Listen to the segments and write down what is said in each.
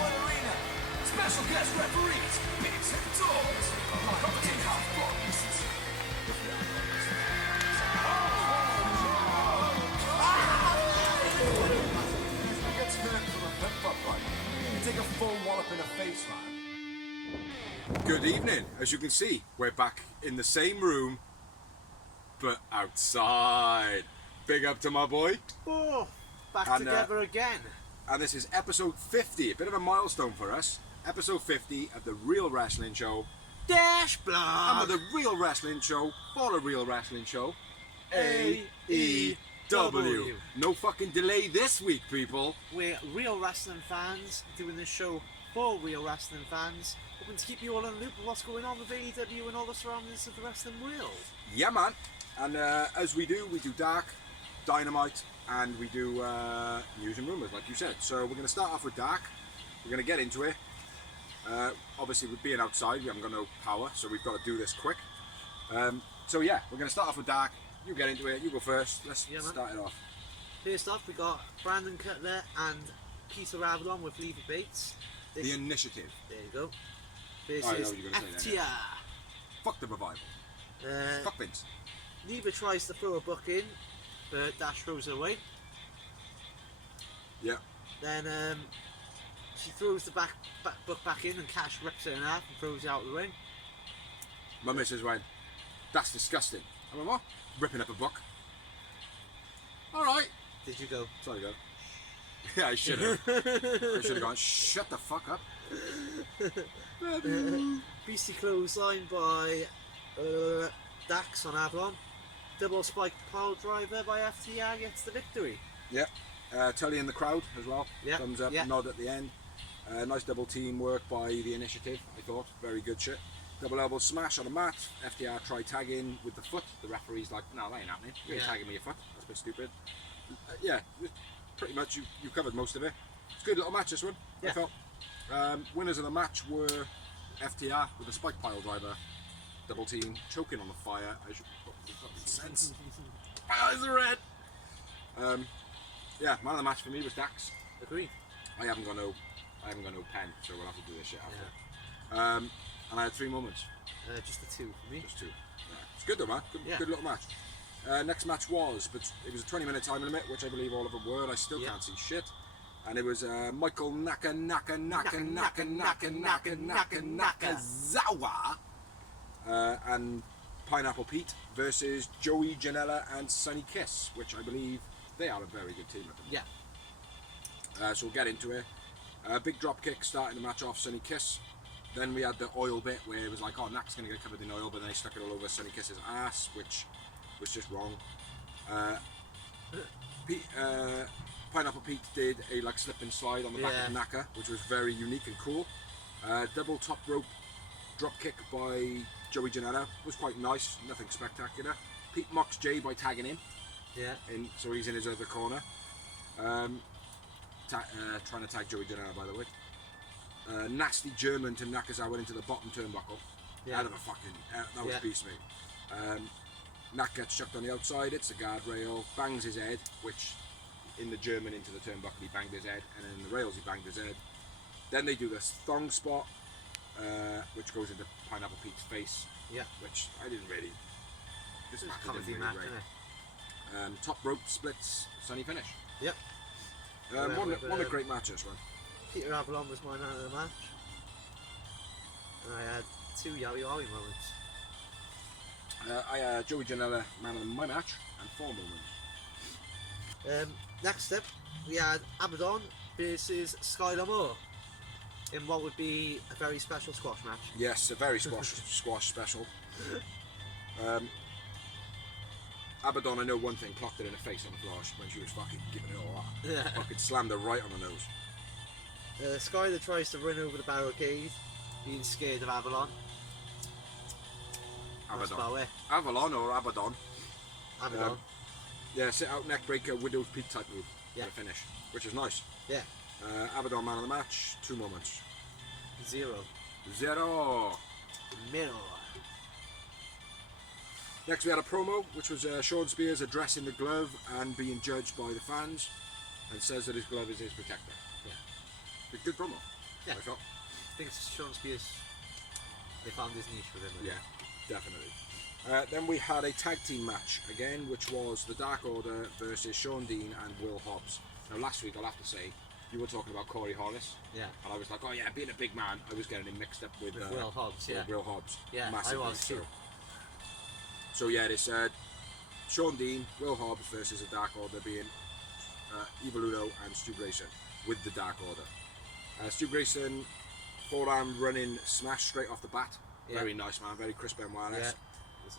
Arena. Special guest referees, bigs and talls. Competent half bodies. He gets hurt from a pep fight. You take a full wallop in the face, man. Good evening. As you can see, we're back in the same room, but outside. Big up to my boy. Oh, back together again. And this is episode 50, a bit of a milestone for us. Episode 50 of the Real Wrestling Show. Dash Blog. And with the Real Wrestling Show, for a Real Wrestling Show, AEW. No fucking delay this week, people. We're real wrestling fans doing this show for real wrestling fans, hoping to keep you all in the loop of what's going on with AEW and all the surroundings of the wrestling world. Yeah, man. And as we do Dark, Dynamite, and we do news and rumours, like you said. So we're going to start off with Dark. We're going to get into it. Obviously, with being outside, we haven't got no power, so we've got to do this quick. So yeah, we're going to start off with Dark. You get into it. You go first. Let's start it off. First off, we got Brandon Cutler and Peter Avalon with Leva Bates. The Initiative. There you go. This is FTR. Fuck the Revival. Fuck Vince. Leva tries to throw a book in, but Dash throws it away. Yeah. Then she throws the book back in, and Cash rips it in half and throws it out of the ring. My missus went, "That's disgusting." I went, "What? Ripping up a book?" Alright. Did you go? Sorry, go. Yeah, I should have. I should have gone, "Shut the fuck up." Beastie clothesline by Dax on Avalon. Double spike pile driver by FTR gets the victory. Yeah. Tully in the crowd as well. Yeah. Thumbs up, nod at the end. Nice double team work by the Initiative, I thought. Very good shit. Double elbow smash on the mat. FTR try tagging with the foot. The referee's like, "No, that ain't happening. You ain't tagging with your foot. That's a bit stupid." Yeah, pretty much you covered most of it. It's a good little match, this one, I felt. Winners of the match were FTR with a spike pile driver. Double team, choking on the fire. I should put fucking sense. My eyes are red. Yeah, man of the match for me was Dax. Agreed. I haven't got no pen, so we'll have to do this shit after. And I had 3 moments. Just the 2 for me. Just 2. Yeah. It's good though, man. Good little match. Next match was, but it was a 20-minute time limit, which I believe all of them were, and I still can't see shit. And it was Michael Nakazawa and Pineapple Pete versus Joey Janela and Sonny Kiss, which I believe they are a very good team at the moment. Yeah. So we'll get into it. Big drop kick starting the match off, Sonny Kiss. Then we had the oil bit where it was like, "Oh, Nak's going to get covered in oil," but then he stuck it all over Sonny Kiss's ass, which was just wrong. Pineapple Pete did a slip and slide on the back of Naka, which was very unique and cool. Double top rope drop kick by Joey Janela was quite nice, nothing spectacular. Pete mocks Jay by tagging him. Yeah. So he's in his other corner. Trying to tag Joey Janela, by the way. Nasty German to Nakazawa into the bottom turnbuckle. Out of a fucking... that was beast, mate. Nak gets chucked on the outside, it's a guardrail, bangs his head, which in the German into the turnbuckle he banged his head, and in the rails he banged his head. Then they do this thong spot, which goes into Pineapple Pete's face, which I didn't really... This match didn't really rate. Top rope splits, Sonny finish. Yep. What a great match this one. Peter Avalon was my man of the match. And I had 2 Yowie Yowie moments. I had Joey Janela man of my match and 4 moments. Next up, we had Abaddon versus Skylar Moore in what would be a very special squash match. Yes, a very squash special. Abaddon, I know one thing, clocked it in the face on the floor when she was fucking giving it all up. Fucking slammed her right on the nose. Skylar tries to run over the barricade, being scared of Avalon. Abaddon. Avalon or Abaddon? Abaddon. Sit out neck breaker, Widow's Peak type move for the finish, which is nice. Yeah. Abaddon man of the match, 2 moments. 0. Middle. Next we had a promo, which was Sean Spears addressing the glove and being judged by the fans, and says that his glove is his protector. Yeah. A good promo. Yeah. I thought. I think Sean Spears, they found his niche with him. Yeah, definitely. Then we had a tag team match again, which was the Dark Order versus Sean Dean and Will Hobbs. Now last week, I'll have to say, you were talking about Corey Hollis. Yeah. And I was like, oh yeah, being a big man, I was getting him mixed up with Will Hobbs, yeah. Will Hobbs. Yeah, massively. I was too. So yeah, this Sean Dean, Will Hobbs versus the Dark Order being Evil Uno and Stu Grayson with the Dark Order. Stu Grayson, forearm running smash straight off the bat. Yeah. Very nice, man. Very Chris Benoit-esque.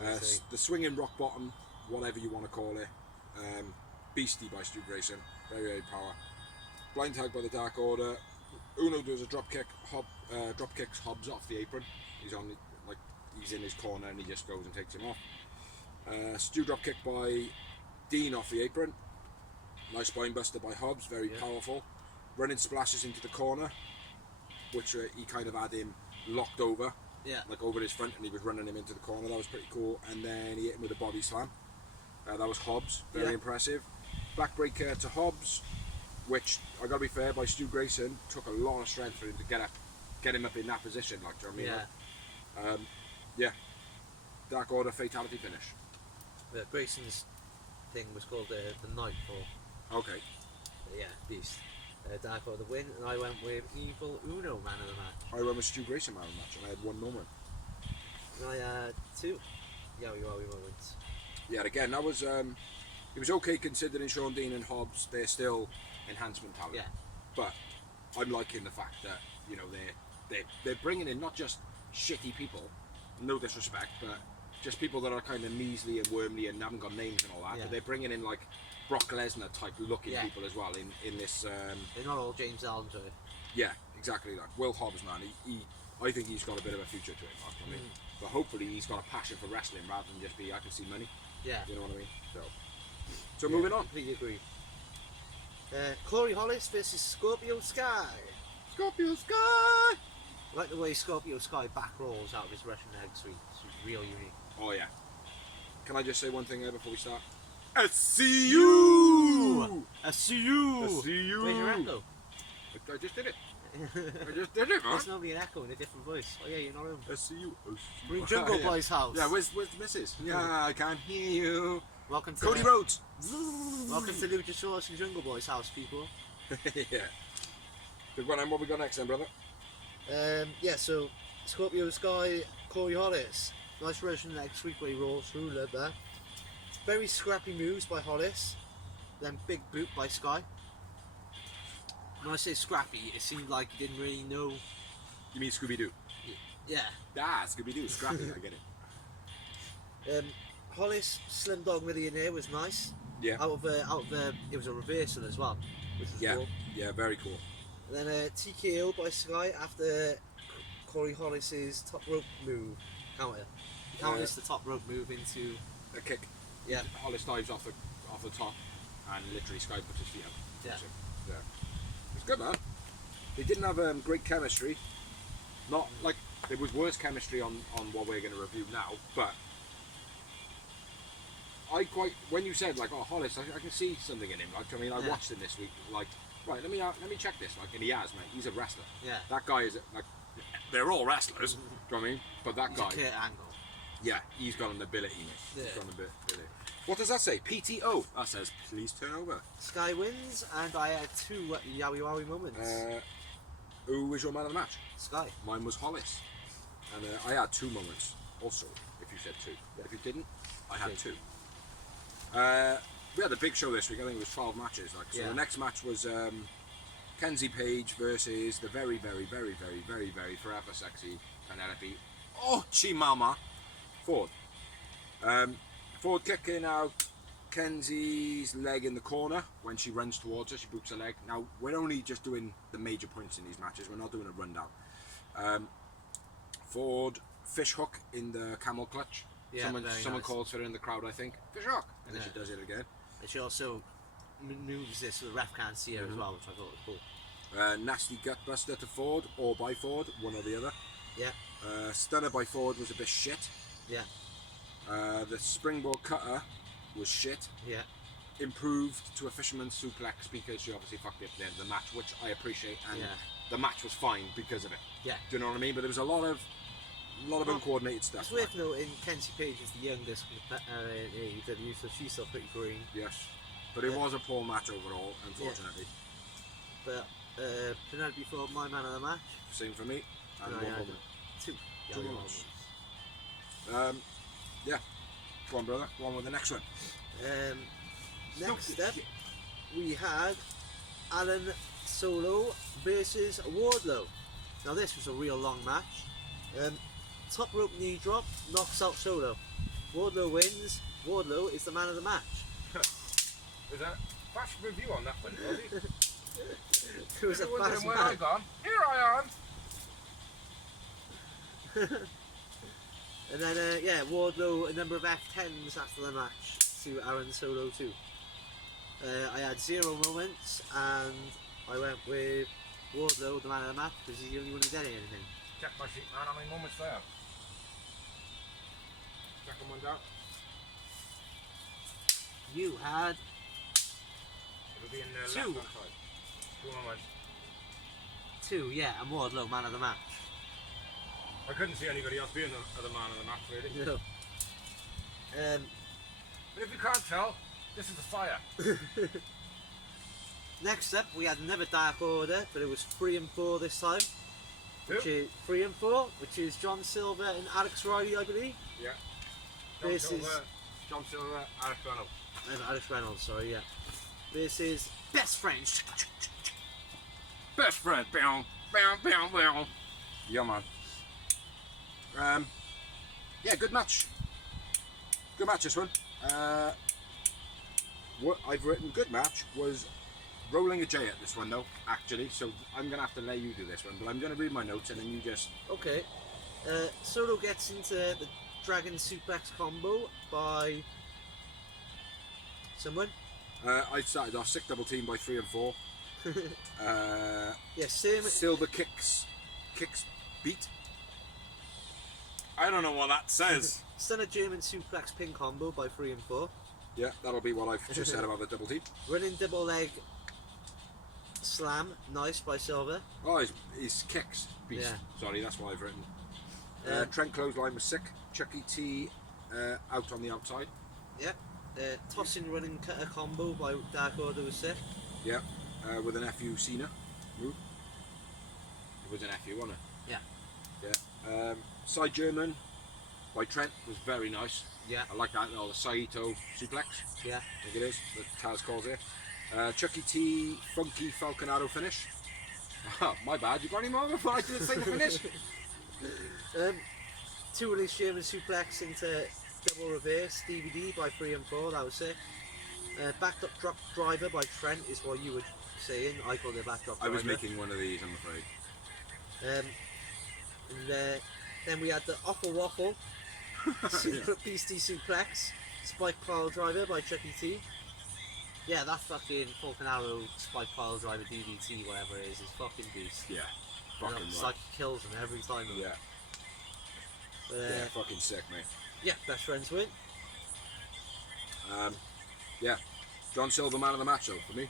Yeah. The swinging rock bottom, whatever you want to call it. Beastie by Stu Grayson. Very, very power. Blind tag by the Dark Order. Uno does a drop kick. Drop kicks Hobbs off the apron. He's in his corner and he just goes and takes him off. Stu drop kick by Dean off the apron. Nice spine buster by Hobbs. Very powerful. Running splashes into the corner, which he kind of had him locked over. Yeah. Like over his front, and he was running him into the corner. That was pretty cool. And then he hit him with a body slam. That was Hobbs. Very impressive. Backbreaker to Hobbs, which I gotta be fair, by Stu Grayson, took a lot of strength for him to get him up in that position. Like, do you know what I mean? Yeah. Dark Order fatality finish. Grayson's thing was called the Nightfall. Okay. Yeah, Beast. Dark Order win, and I went with Evil Uno man of the match. I went with Stu Grayson man of the match, and I had one moment. And I had two Yowie moments. Yeah, again, that was it was okay considering Sean Dean and Hobbs, they're still enhancement talent. Yeah. But I'm liking the fact that, you know, they're bringing in not just shitty people, no disrespect, but just people that are kind of measly and wormly and haven't got names and all that. Yeah. But they're bringing in like Brock Lesnar type looking people as well in this. They're not all James Ellsworth. Yeah, exactly that. Will Hobbs, man, I think he's got a bit of a future to him. I mean, but hopefully he's got a passion for wrestling rather than just be I can see money. Yeah. You know what I mean? So moving on. Completely agree. Corey Hollis versus Scorpio Sky. Scorpio Sky. I like the way Scorpio Sky back rolls out of his Russian leg sweep. It's real unique. Oh yeah. Can I just say one thing there before we start? I see you. I see you. I see you. Where's your echo? I just did it. I just did it, man. There's not be an echo in a different voice. Oh yeah, you're not home. I see you. We're in Jungle Boy's house. Yeah, where's the missus? Yeah, I can't hear you. Welcome to Cody Rhodes. Welcome to Luchasaurus and Jungle Boy's house, people. Yeah. Good one. And what we got next, then, brother? Yeah. So Scorpio Sky, Corey Hollis. Nice Russian leg sweep where he rolls through like that. Very scrappy moves by Hollis. Then big boot by Sky. When I say scrappy, it seemed like he didn't really know. You mean Scooby Doo? Yeah. Ah, Scooby Doo. Scrappy. I get it. Hollis Slim Dog Millionaire was nice. Yeah. Out of it was a reversal as well, which was cool. Yeah, very cool. And then TKO by Sky after Corey Hollis's top rope move counter. He counters the top rope move into a kick. Yeah. Hollis dives off the top, and literally Sky puts his feet out. Yeah. Yeah. It's good, man. They didn't have great chemistry. Not like there was worse chemistry on what we're going to review now, but when you said like, oh, Hollis, I can see something in him. Like, I mean, I watched him this week. Like, right, let me check this. Like, and he has, mate. He's a wrestler. Yeah. That guy is like, they're all wrestlers. Do you know what I mean? But that guy, Kurt Angle. yeah, he's got an ability, mate. Yeah. He's got an ability. What does that say? PTO. That says, please turn over. Sky wins, and I had two Yowie moments. Who was your man of the match? Sky. Mine was Hollis. And I had two moments also, if you said two. But if you didn't, I had two. We had a big show this week. I think it was 12 matches. So the next match was Kenzie Page versus the very, very, very, very, very, very forever sexy Penelope Chimama Ford. Ford kicking out Kenzie's leg in the corner when she runs towards her. She boots her leg. Now, we're only just doing the major points in these matches. We're not doing a rundown. Ford fish hook in the camel clutch. Yeah, someone calls for it in the crowd, I think. Fish hook! And then she does it again. And she also moves this so the ref can't see her as well, which I thought was cool. Nasty gut buster to Ford, or by Ford, one or the other. Yeah. Stunner by Ford was a bit shit. Yeah. The springboard cutter was shit. Yeah. Improved to a fisherman's suplex because she obviously fucked it at the end of the match, which I appreciate, and Yeah. the match was fine because of it. Yeah. Do you know what I mean? But there was a lot of uncoordinated stuff. It's worth noting Kenzie Page is the youngest in AEW, so she's still pretty green. Yes. But it was a poor match overall, unfortunately. But Penelope for my man of the match. Same for me. And one woman. Two. Yeah, Two one women. woman. Yeah. Go on, brother. Go on with the next one. Next up, we had Alan Solo versus Wardlow. Now this was a real long match. Top rope knee drop knocks out Solo. Wardlow wins. Wardlow is the man of the match. There's a fast review on that one, Roddy. It was a fast where match. I gone. Here I am. And then Wardlow a number of F10s after the match to Aaron Solo too. I had 0 moments and I went with Wardlow, the man of the match, because he's the only one who did anything. Check my sheet, man. How many moments there? Second one down. You had It'll be in the 2. left-hand side. 2 moments. 2, yeah, and Wardlow, man of the match. I couldn't see anybody else being the man of the match, really. No. But if you can't tell, this is the fire. Next up, we had another Dark Order, but it was 3 and 4 this time. Which is 3 and 4, which is John Silver and Alex Riley, I believe. Yeah. This is John Silver, Alex Reynolds. Alex Reynolds, sorry, yeah. This is Best Friends. Best friend. Bow, bow, bow, bow. Yeah, man. Yeah, good match. Good match, this one. What I've written good match was rolling a J at this one, though, actually. So I'm going to have to let you do this one, but I'm going to read my notes and then you just... Okay. Solo gets into the Dragon Suplex combo by someone. I started off sick double team by 3 and 4. Yeah, same. Silver kicks beat. I don't know what that says. Stunner German Suplex pin combo by 3 and 4. Yeah, that'll be what I've just said about the double team. Running double leg slam, nice by Silver. Oh, his kicks beast. Yeah. Sorry, that's what I've written. Um, Trent clothesline was sick. Chucky T out on the outside. Yeah. Tossing running cutter combo by Dark Order was sick. Yeah, with an FU Cena move. It was an FU, wasn't it? Yeah. Yeah. Side German by Trent was very nice. Yeah. I like that. Oh, the Saito suplex. Yeah. I think it is. That Taz calls it. Chucky T funky Falconado finish. Oh, my bad. You got any more before I didn't say the finish? 2 release German suplex into double reverse DVD by 3 and 4. That was sick. Backed up drop driver by Trent is what you were saying. I called it backdrop driver. I was making one of these, I'm afraid. Then we had the Awful Waffle Secret Beastie Suplex Spike Pile Driver by Chucky T. Yeah, that fucking Falcon Arrow Spike Pile Driver DDT, whatever it is fucking beast. Yeah. You know, Fucking it's right. like he kills him every time. Yeah. But, Yeah, fucking sick, mate. yeah, Best Friends win. Yeah. John Silver, man of the match, though, for me.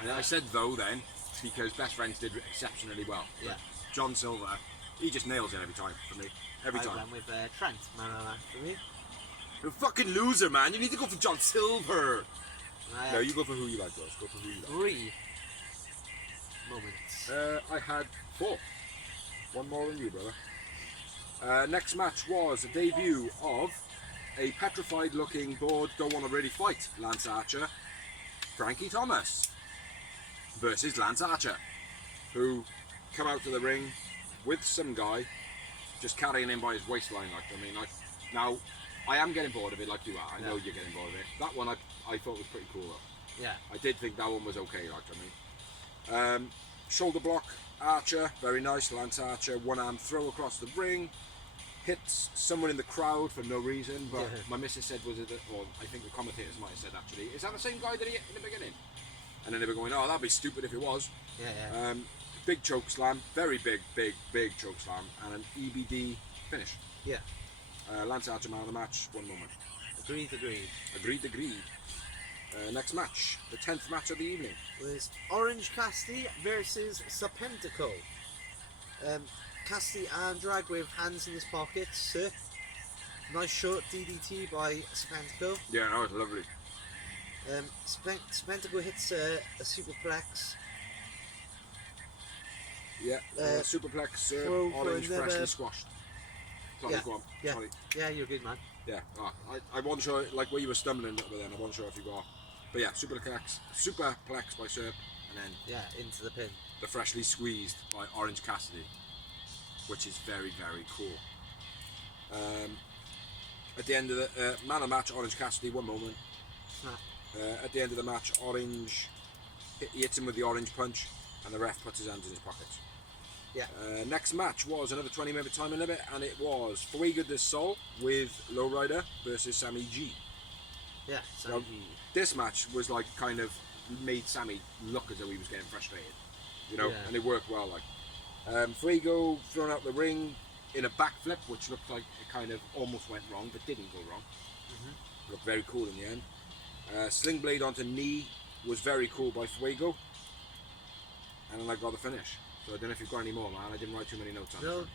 And I said though then, because Best Friends did exceptionally well. But Yeah. John Silver, he just nails it every time for me. Every I time. went with Trent, man of the match for me. You're a fucking loser, man. You need to go for John Silver. And I No, had you go for who you like, Ross. Go for who you like. 3 moments. I had 4. One more than you, brother. Next match was a debut of a petrified looking bored, don't want to really fight Lance Archer, Frankie Thomas versus Lance Archer, who come out to the ring with some guy just carrying him by his waistline. Like, I mean, now I am getting bored of it like you are. I know you're getting bored of it. That one I thought was pretty cool though. Yeah. I did think that one was okay, like, I mean. Shoulder block, Archer, very nice, Lance Archer, one arm throw across the ring, hits someone in the crowd for no reason, but my missus said, was it, or I think the commentators might have said actually, is that the same guy that he hit in the beginning? And then they were going, oh, that'd be stupid if it was. Yeah. Big choke slam, very big choke slam, and an EBD finish. Yeah. Lance Archer man of the match, 1 moment. Agreed. Agreed. Next match, the 10th match of the evening. Was Orange Cassidy versus Serpentico. Cassidy arm drag with hands in his pockets. Nice short DDT by Serpentico. Yeah, no, it's lovely. Serpentico hits a superplex. Yeah, superplex, throw for orange, another- freshly squashed. Sorry, go on. Yeah. Sorry. Yeah, you're good, man. Yeah, I wasn't sure, like where you were stumbling up with then, I wasn't sure if you got. But yeah, superplex by Serp, and then Yeah, into the pin. the freshly squeezed by Orange Cassidy, which is very, very cool. At the end of the man of the match, Orange Cassidy, 1 moment. Snap. At the end of the match, Orange he hits him with the orange punch, and the ref puts his hands in his pockets. Yeah. Next match was another 20-minute time limit, and it was Fuego del Sol with Lowrider versus Sammy G. Yeah, Now, Sammy. this match was like kind of made Sammy look as though he was getting frustrated, you know, Yeah. and it worked well. Like Fuego thrown out the ring in a backflip, which looked like it kind of almost went wrong, but didn't go wrong. Looked very cool in the end. Sling blade onto knee was very cool by Fuego, and then I got the finish. So I don't know if you've got any more, man. I didn't write too many notes on No, it.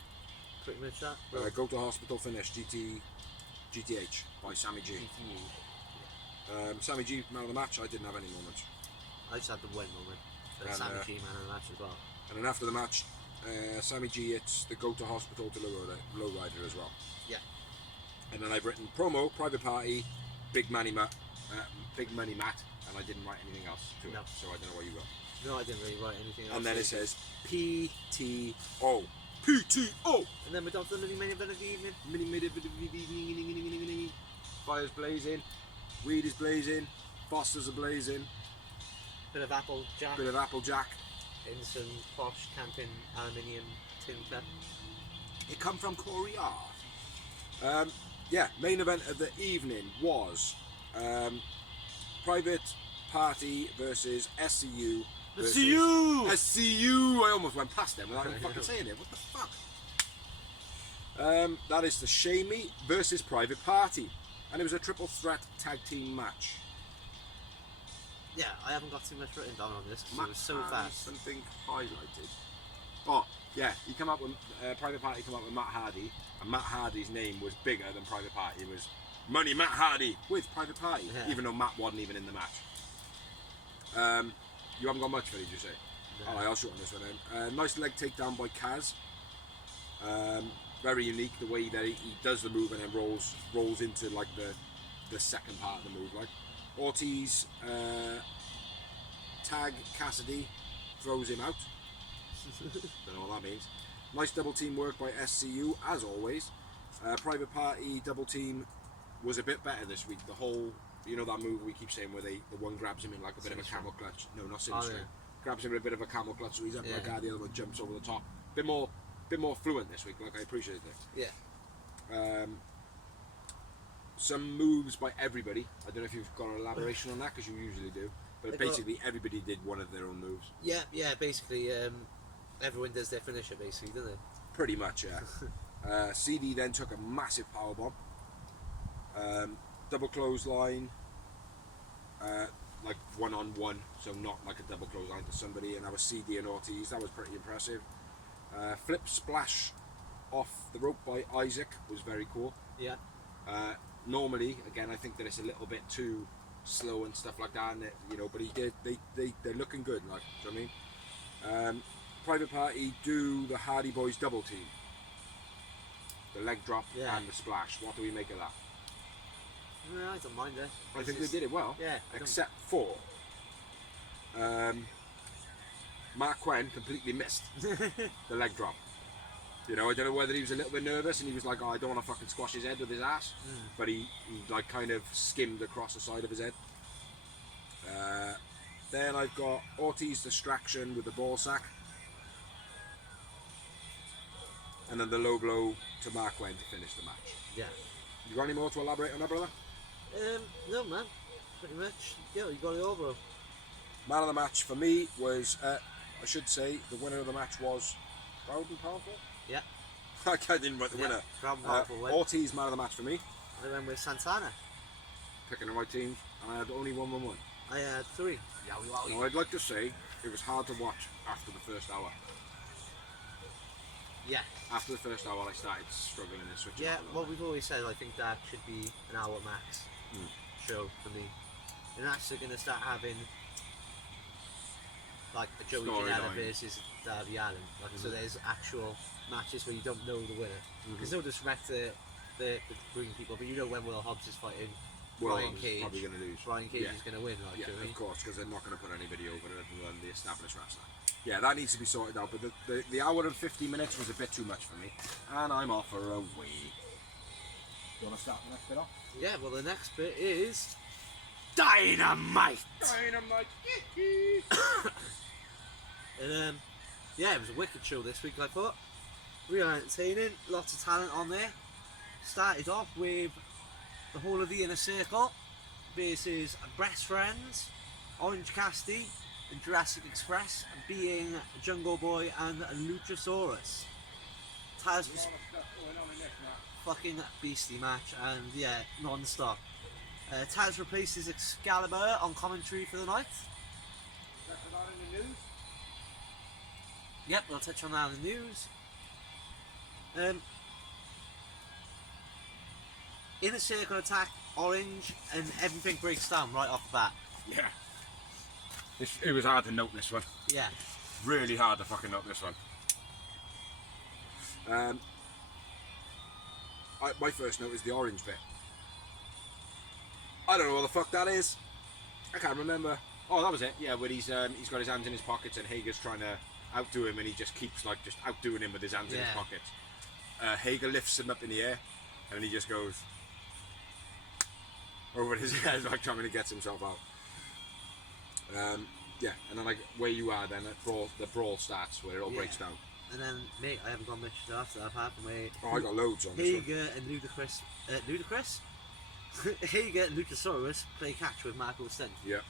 pretty much that. Go to hospital finish, GTH by Sammy G. Sammy G, man of the match, I didn't have any moments. I just had the one moment. And, Sammy G, man of the match as well. And then after the match, Sammy G hits the go to hospital to Lowrider as well. Yeah. And then I've written promo, private party, big money Matt, and I didn't write anything else to No. it, so I don't know what you got. No, I didn't really write anything else. And then it says PTO. PTO! And then we're down to the mini event of the evening. Fire's blazing, weed is blazing, Fosters are blazing, Bit of Applejack bit of Applejack. in some posh camping aluminium tin cup. It come from Korea. Yeah, main event of the evening was Private Party versus SCU. SCU! I almost went past them without even fucking saying it. What the fuck? That is the Shamey versus Private Party. And it was a triple threat tag team match. Yeah, I haven't got too much written down on this because it was so has fast. something highlighted. Oh, yeah, he come up with Private Party come up with Matt Hardy, and Matt Hardy's name was bigger than Private Party. It was Money Matt Hardy with Private Party, Yeah. even though Matt wasn't even in the match. You haven't got much for it, did you say? No. Alright, I'll shorten this one then. Nice leg takedown by Kaz. Very unique the way that he does the move and then rolls into like the second part of the move. Like Ortiz tag Cassidy, throws him out. Don't know what that means. Nice double team work by SCU as always. Private Party double team was a bit better this week. The whole, you know that move we keep saying where the one grabs him in like a bit of a camel clutch. No, not sinister. yeah. Grabs him in a bit of a camel clutch, so he's up Yeah. like that. The other one jumps over the top. Bit more fluent this week. Like I appreciate it. Yeah. Some moves by everybody. I don't know if you've got an elaboration on that because you usually do. But I got- basically, everybody did one of their own moves. Yeah, basically, everyone does their finisher, basically, don't they? Pretty much, yeah. CD then took a massive power bomb. Double clothesline. Like one-on-one, so not like a double clothesline to somebody. And that was CD and Ortiz. That was pretty impressive. Flip splash off the rope by Isaac was very cool. Yeah. Normally, again, I think that it's a little bit too slow and stuff like that, and it, you know. But he did. They're looking good. Like, do you know what I mean? Private Party do the Hardy Boys double team. The leg drop Yeah. and the splash. What do we make of that? No, I don't mind it. I think they did it well. Yeah. I don't- Except for Mark Quinn completely missed the leg drop. You know, I don't know whether he was a little bit nervous and he was like, oh, I don't want to fucking squash his head with his ass. But he like kind of skimmed across the side of his head. Then I've got Ortiz distraction with the ball sack. And then the low blow to Mark Quinn to finish the match. Yeah. You got any more to elaborate on that, brother? No, man. Pretty much. Yeah, you got it all, bro. Man of the match for me was, I should say, the winner of the match was Proud and Powerful. Yeah. I didn't write the winner. Grand powerful win. Ortiz man of the match for me. I went with Santana. Picking the right team, and I had only one. I had 3. Now I'd like to say it was hard to watch after the first hour. Yeah. After the first hour, I started struggling and switching. Yeah, well, we've always said I think that should be an hour max show for me. And actually going to start having like a Joey Janela versus Darby Allin. Like, so there's actual matches where you don't know the winner. There's no disrespect to the green people, but you know when Will Hobbs is fighting Brian Cage. Probably going to lose. Brian Cage is going to win. Like, Yeah, you know of course, because they're not going to put any video over it other than the established wrestler. Yeah, that needs to be sorted out, but the hour and 50 minutes was a bit too much for me, and I'm off for a wee. You want to start the next bit off? Yeah, well, the next bit is Dynamite! Dynamite! And yeah, it was a wicked show this week, I thought. Real entertaining, lots of talent on there. Started off with the whole of the Inner Circle versus Best Friends, Orange Cassidy and Jurassic Express being Jungle Boy and Luchasaurus. Taz was fucking beastly match, and yeah, non-stop. Taz replaces Excalibur on commentary for the night. Yep, we'll touch on that in the news. Inner Circle attack Orange, and everything breaks down right off the bat. Yeah. It was hard to note this one. Yeah. Really hard to fucking note this one. My first note is the orange bit. I don't know what the fuck that is. I can't remember. Oh, that was it. Yeah, when he's got his hands in his pockets and Hager's trying to outdo him, and he just keeps like just outdoing him with his hands in his pockets. Hager lifts him up in the air, and he just goes over his head like trying to get himself out. Yeah, and then like where you are, then the brawl starts where it all breaks down. And then, mate, I haven't got much stuff that I've had from where. Oh, I got loads on this one. Hager and Ludacris? Hager and Luchasaurus play catch with Marco Stunt. Yeah,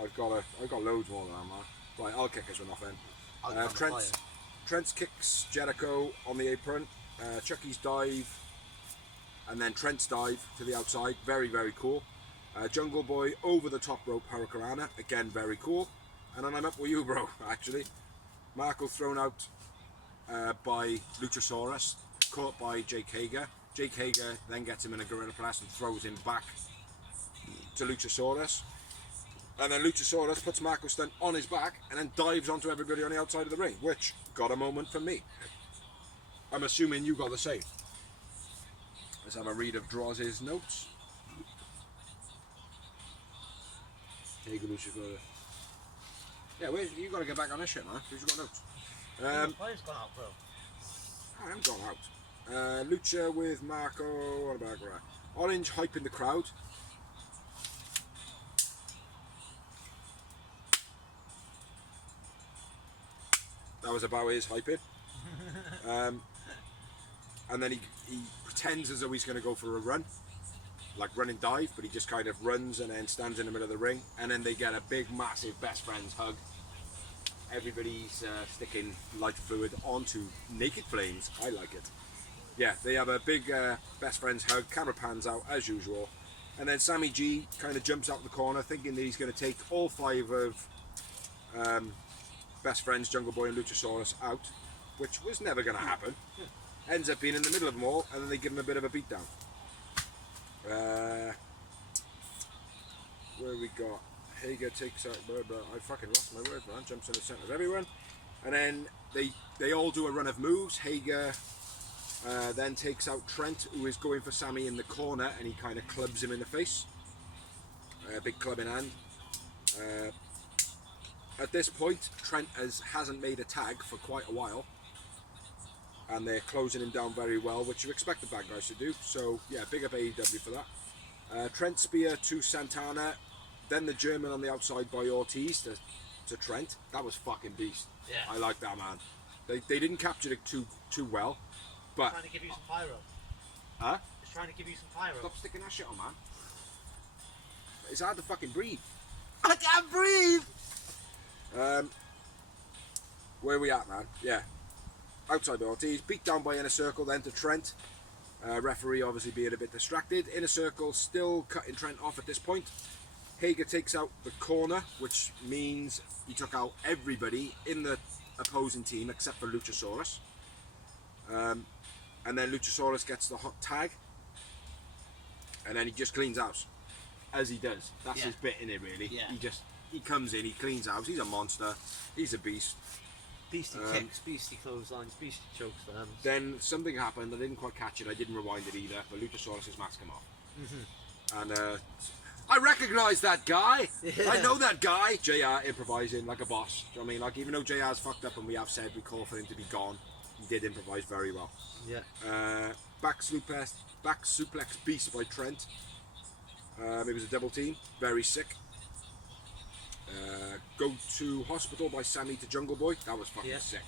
I've got loads more than that, man. Right, I'll kick this one off then. Trent kicks Jericho on the apron. Chucky's dive, and then Trent's dive to the outside. Very, very cool. Jungle Boy over the top rope Hurricanrana, again very cool. And then I'm up with you, bro, actually. Marco thrown out by Luchasaurus, caught by Jake Hager. Jake Hager then gets him in a gorilla press and throws him back to Luchasaurus. And then Luchasaurus puts Marco Stunt on his back and then dives onto everybody on the outside of the ring, which got a moment from me. I'm assuming you got the same. Let's have a read of Draws' notes. Hager, Luchasaurus. Yeah, you got to get back on this shit, man. Who's got notes? Player's gone out, bro. I am gone out. Lucha with Marco. What about that? Orange hyping the crowd. That was about his hyping. And then he pretends as though he's going to go for a run, like run and dive, but he just kind of runs and then stands in the middle of the ring, and then they get a big, massive best friends hug. Everybody's sticking light fluid onto naked flames. I like it. Yeah, they have a big best friends hug. Camera pans out as usual, and then Sammy G kind of jumps out the corner, thinking that he's going to take all 5 of best friends, Jungle Boy and Luchasaurus out, which was never going to happen. Ends up being in the middle of them all, and then they give him a bit of a beatdown. Where we got Hager takes out, I fucking lost my words, man. Jumps in the centre of everyone, and then they all do a run of moves. Hager then takes out Trent, who is going for Sammy in the corner, and he kind of clubs him in the face. Big club in hand. At this point, Trent hasn't made a tag for quite a while, and they're closing him down very well, which you expect the bad guys to do. So yeah, big up AEW for that. Trent spear to Santana, then the German on the outside by Ortiz to Trent. That was fucking beast. Yeah. I like that, man. They didn't capture it too well, but Trying to give you some pyro. huh? Just trying to give you some pyro. Stop sticking that shit on, man. It's hard to fucking breathe. I can't breathe. Where are we at, man? Yeah. outside by Ortiz, beat down by Inner Circle, then to Trent. Referee obviously being a bit distracted. Inner Circle still cutting Trent off at this point. Hager takes out the corner, which means he took out everybody in the opposing team except for Luchasaurus. And then Luchasaurus gets the hot tag, and then he just cleans house, as he does. That's his bit in it, really. Yeah. He comes in, he cleans house. He's a monster. He's a beast. Beastie kicks, beastie clotheslines, beastie chokeslams. Then something happened. I didn't quite catch it. I didn't rewind it either. But Luchasaurus' mask came off, and I recognise that guy. Yeah. I know that guy. JR improvising like a boss. Do you know what I mean? Like, even though JR's fucked up and we have said we call for him to be gone, he did improvise very well. Yeah. Back suplex beast by Trent. It was a double team. Very sick. Go to hospital by Sammy to Jungle Boy. That was fucking sick.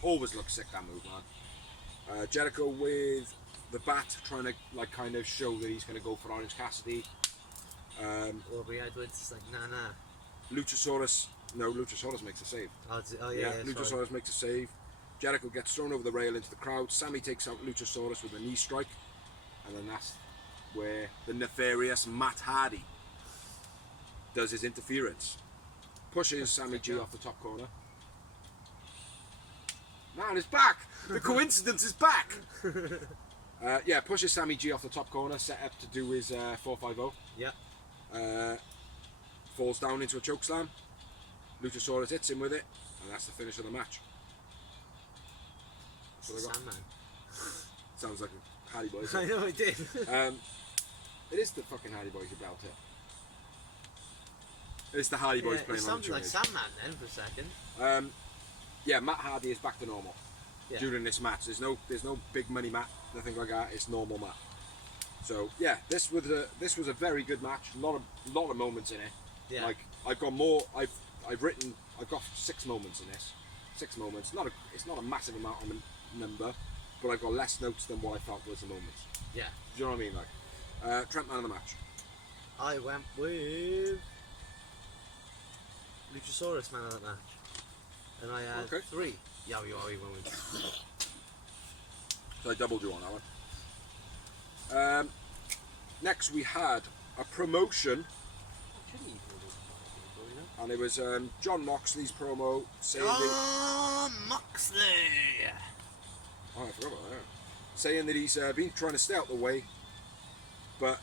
Always looks sick, that move, man. Jericho with the bat, trying to like kind of show that he's going to go for Orange Cassidy. Aubrey Edwards is like, nah. Luchasaurus makes a save. Luchasaurus sorry. makes a save. Jericho gets thrown over the rail into the crowd. Sammy takes out Luchasaurus with a knee strike, and then that's where the nefarious Matt Hardy does his interference. Pushes Sammy G off the top corner. Man, it's back! The coincidence is back! Pushes Sammy G off the top corner, set up to do his 450. Yeah. Falls down into a chokeslam. Luchasaurus hits him with it, and that's the finish of the match. It's the Sandman. Sounds like a Hardy Boys. I know it did. It is the fucking Hardy Boys about it. It's the Hardy Boys playing it on the sounded like trade. Sandman then for a second. Matt Hardy is back to normal during this match. There's no big money Matt, nothing like that. It's normal Matt. So yeah, this was a very good match. A lot of moments in it. Yeah. Like I've got more. I've got 6 moments in this. 6 moments. It's not a massive amount of a number, but I've got less notes than what I felt was the moments. Yeah. Do you know what I mean? Like Trent man of the match. I went with Luchasaurus man of the match. And I had 3. Yowie went with. So I doubled you on that one. Next we had a promotion, and it was John Moxley's promo saying Moxley! I forgot about that. Saying that he's been trying to stay out the way, but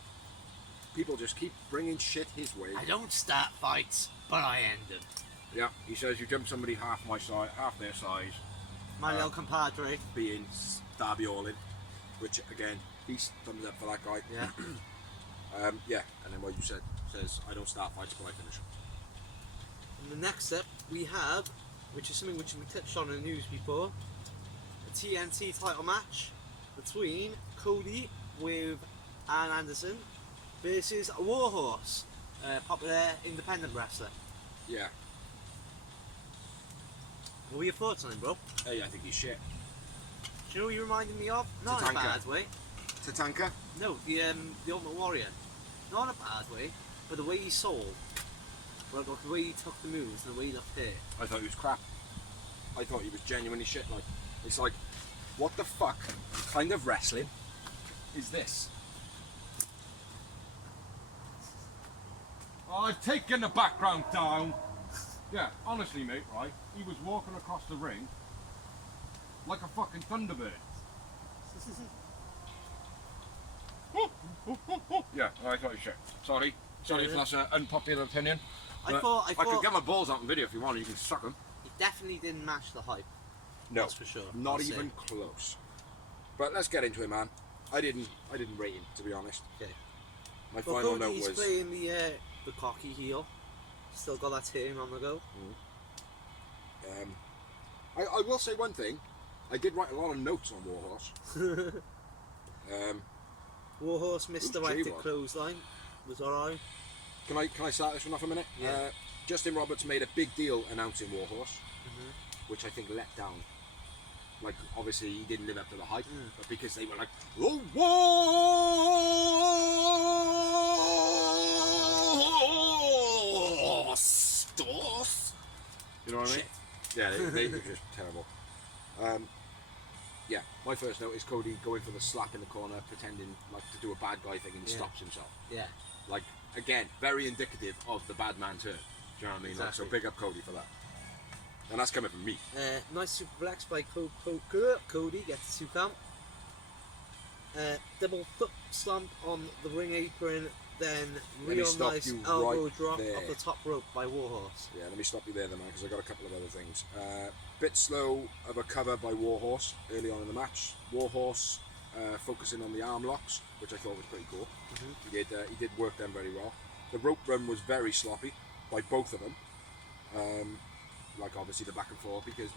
people just keep bringing shit his way. I don't start fights, but I end them. Yeah, he says you jump somebody half my size, half their size, My little compadre. being Darby Allin, which again, he's thumbs up for that guy. Yeah. And then what you said says I don't start fights, but I finish them. And the next step we have, which is something which we touched on in the news before, a TNT title match between Cody with Arn Anderson versus Warhorse, a popular independent wrestler. Yeah. What were your thoughts on him, bro? Hey, I think he's shit. Do you know what he reminded me of? Not in a Tatanka. bad way. Tatanka? No, the Ultimate Warrior. Not in a bad way, but the way he sold, like the way he took the moves, and the way he looked there. I thought he was crap. I thought he was genuinely shit. Like, it's like, what the fuck kind of wrestling is this? I've taken the background down. Yeah, honestly, mate, right? He was walking across the ring like a fucking Thunderbird. Yeah, I thought he shit. Sorry if that's an unpopular opinion. I But thought I could get my balls out in video if you want. You can suck them. he definitely didn't match the hype. No, That's for sure. Not I'll even close. But let's get into it, man. I didn't rate him, to be honest. Okay. My Well, final note Cody's was playing the cocky heel. Still got that turn on the go. I will say one thing. I did write a lot of notes on Warhorse. Warhorse missed the Who's right to J-Rod? clothesline. Was alright. Can I start this one off a minute? Yeah. Justin Roberts made a big deal announcing Warhorse, which I think let down. Like, obviously he didn't live up to the hype, but because they were like, oh, Warhorse! You know what I mean? Shit. Yeah, they were just terrible. yeah, my first note is Cody going for the slap in the corner, pretending like to do a bad guy thing, and he stops himself. Yeah. Like, again, very indicative of the bad man turn. Do you know what I mean? Like, so Exactly. big up Cody for that. And that's coming from me. Nice superplex by Cody, gets the 2 count. Double foot slump on the ring apron, then Let me real stop nice you elbow right drop there. off the top rope by Warhorse. Yeah, let me stop you there, then, man, because I got a couple of other things. Bit slow of a cover by Warhorse early on in the match. Warhorse focusing on the arm locks, which I thought was pretty cool. He did work them very well. The rope run was very sloppy by both of them. Like obviously the back and forth, because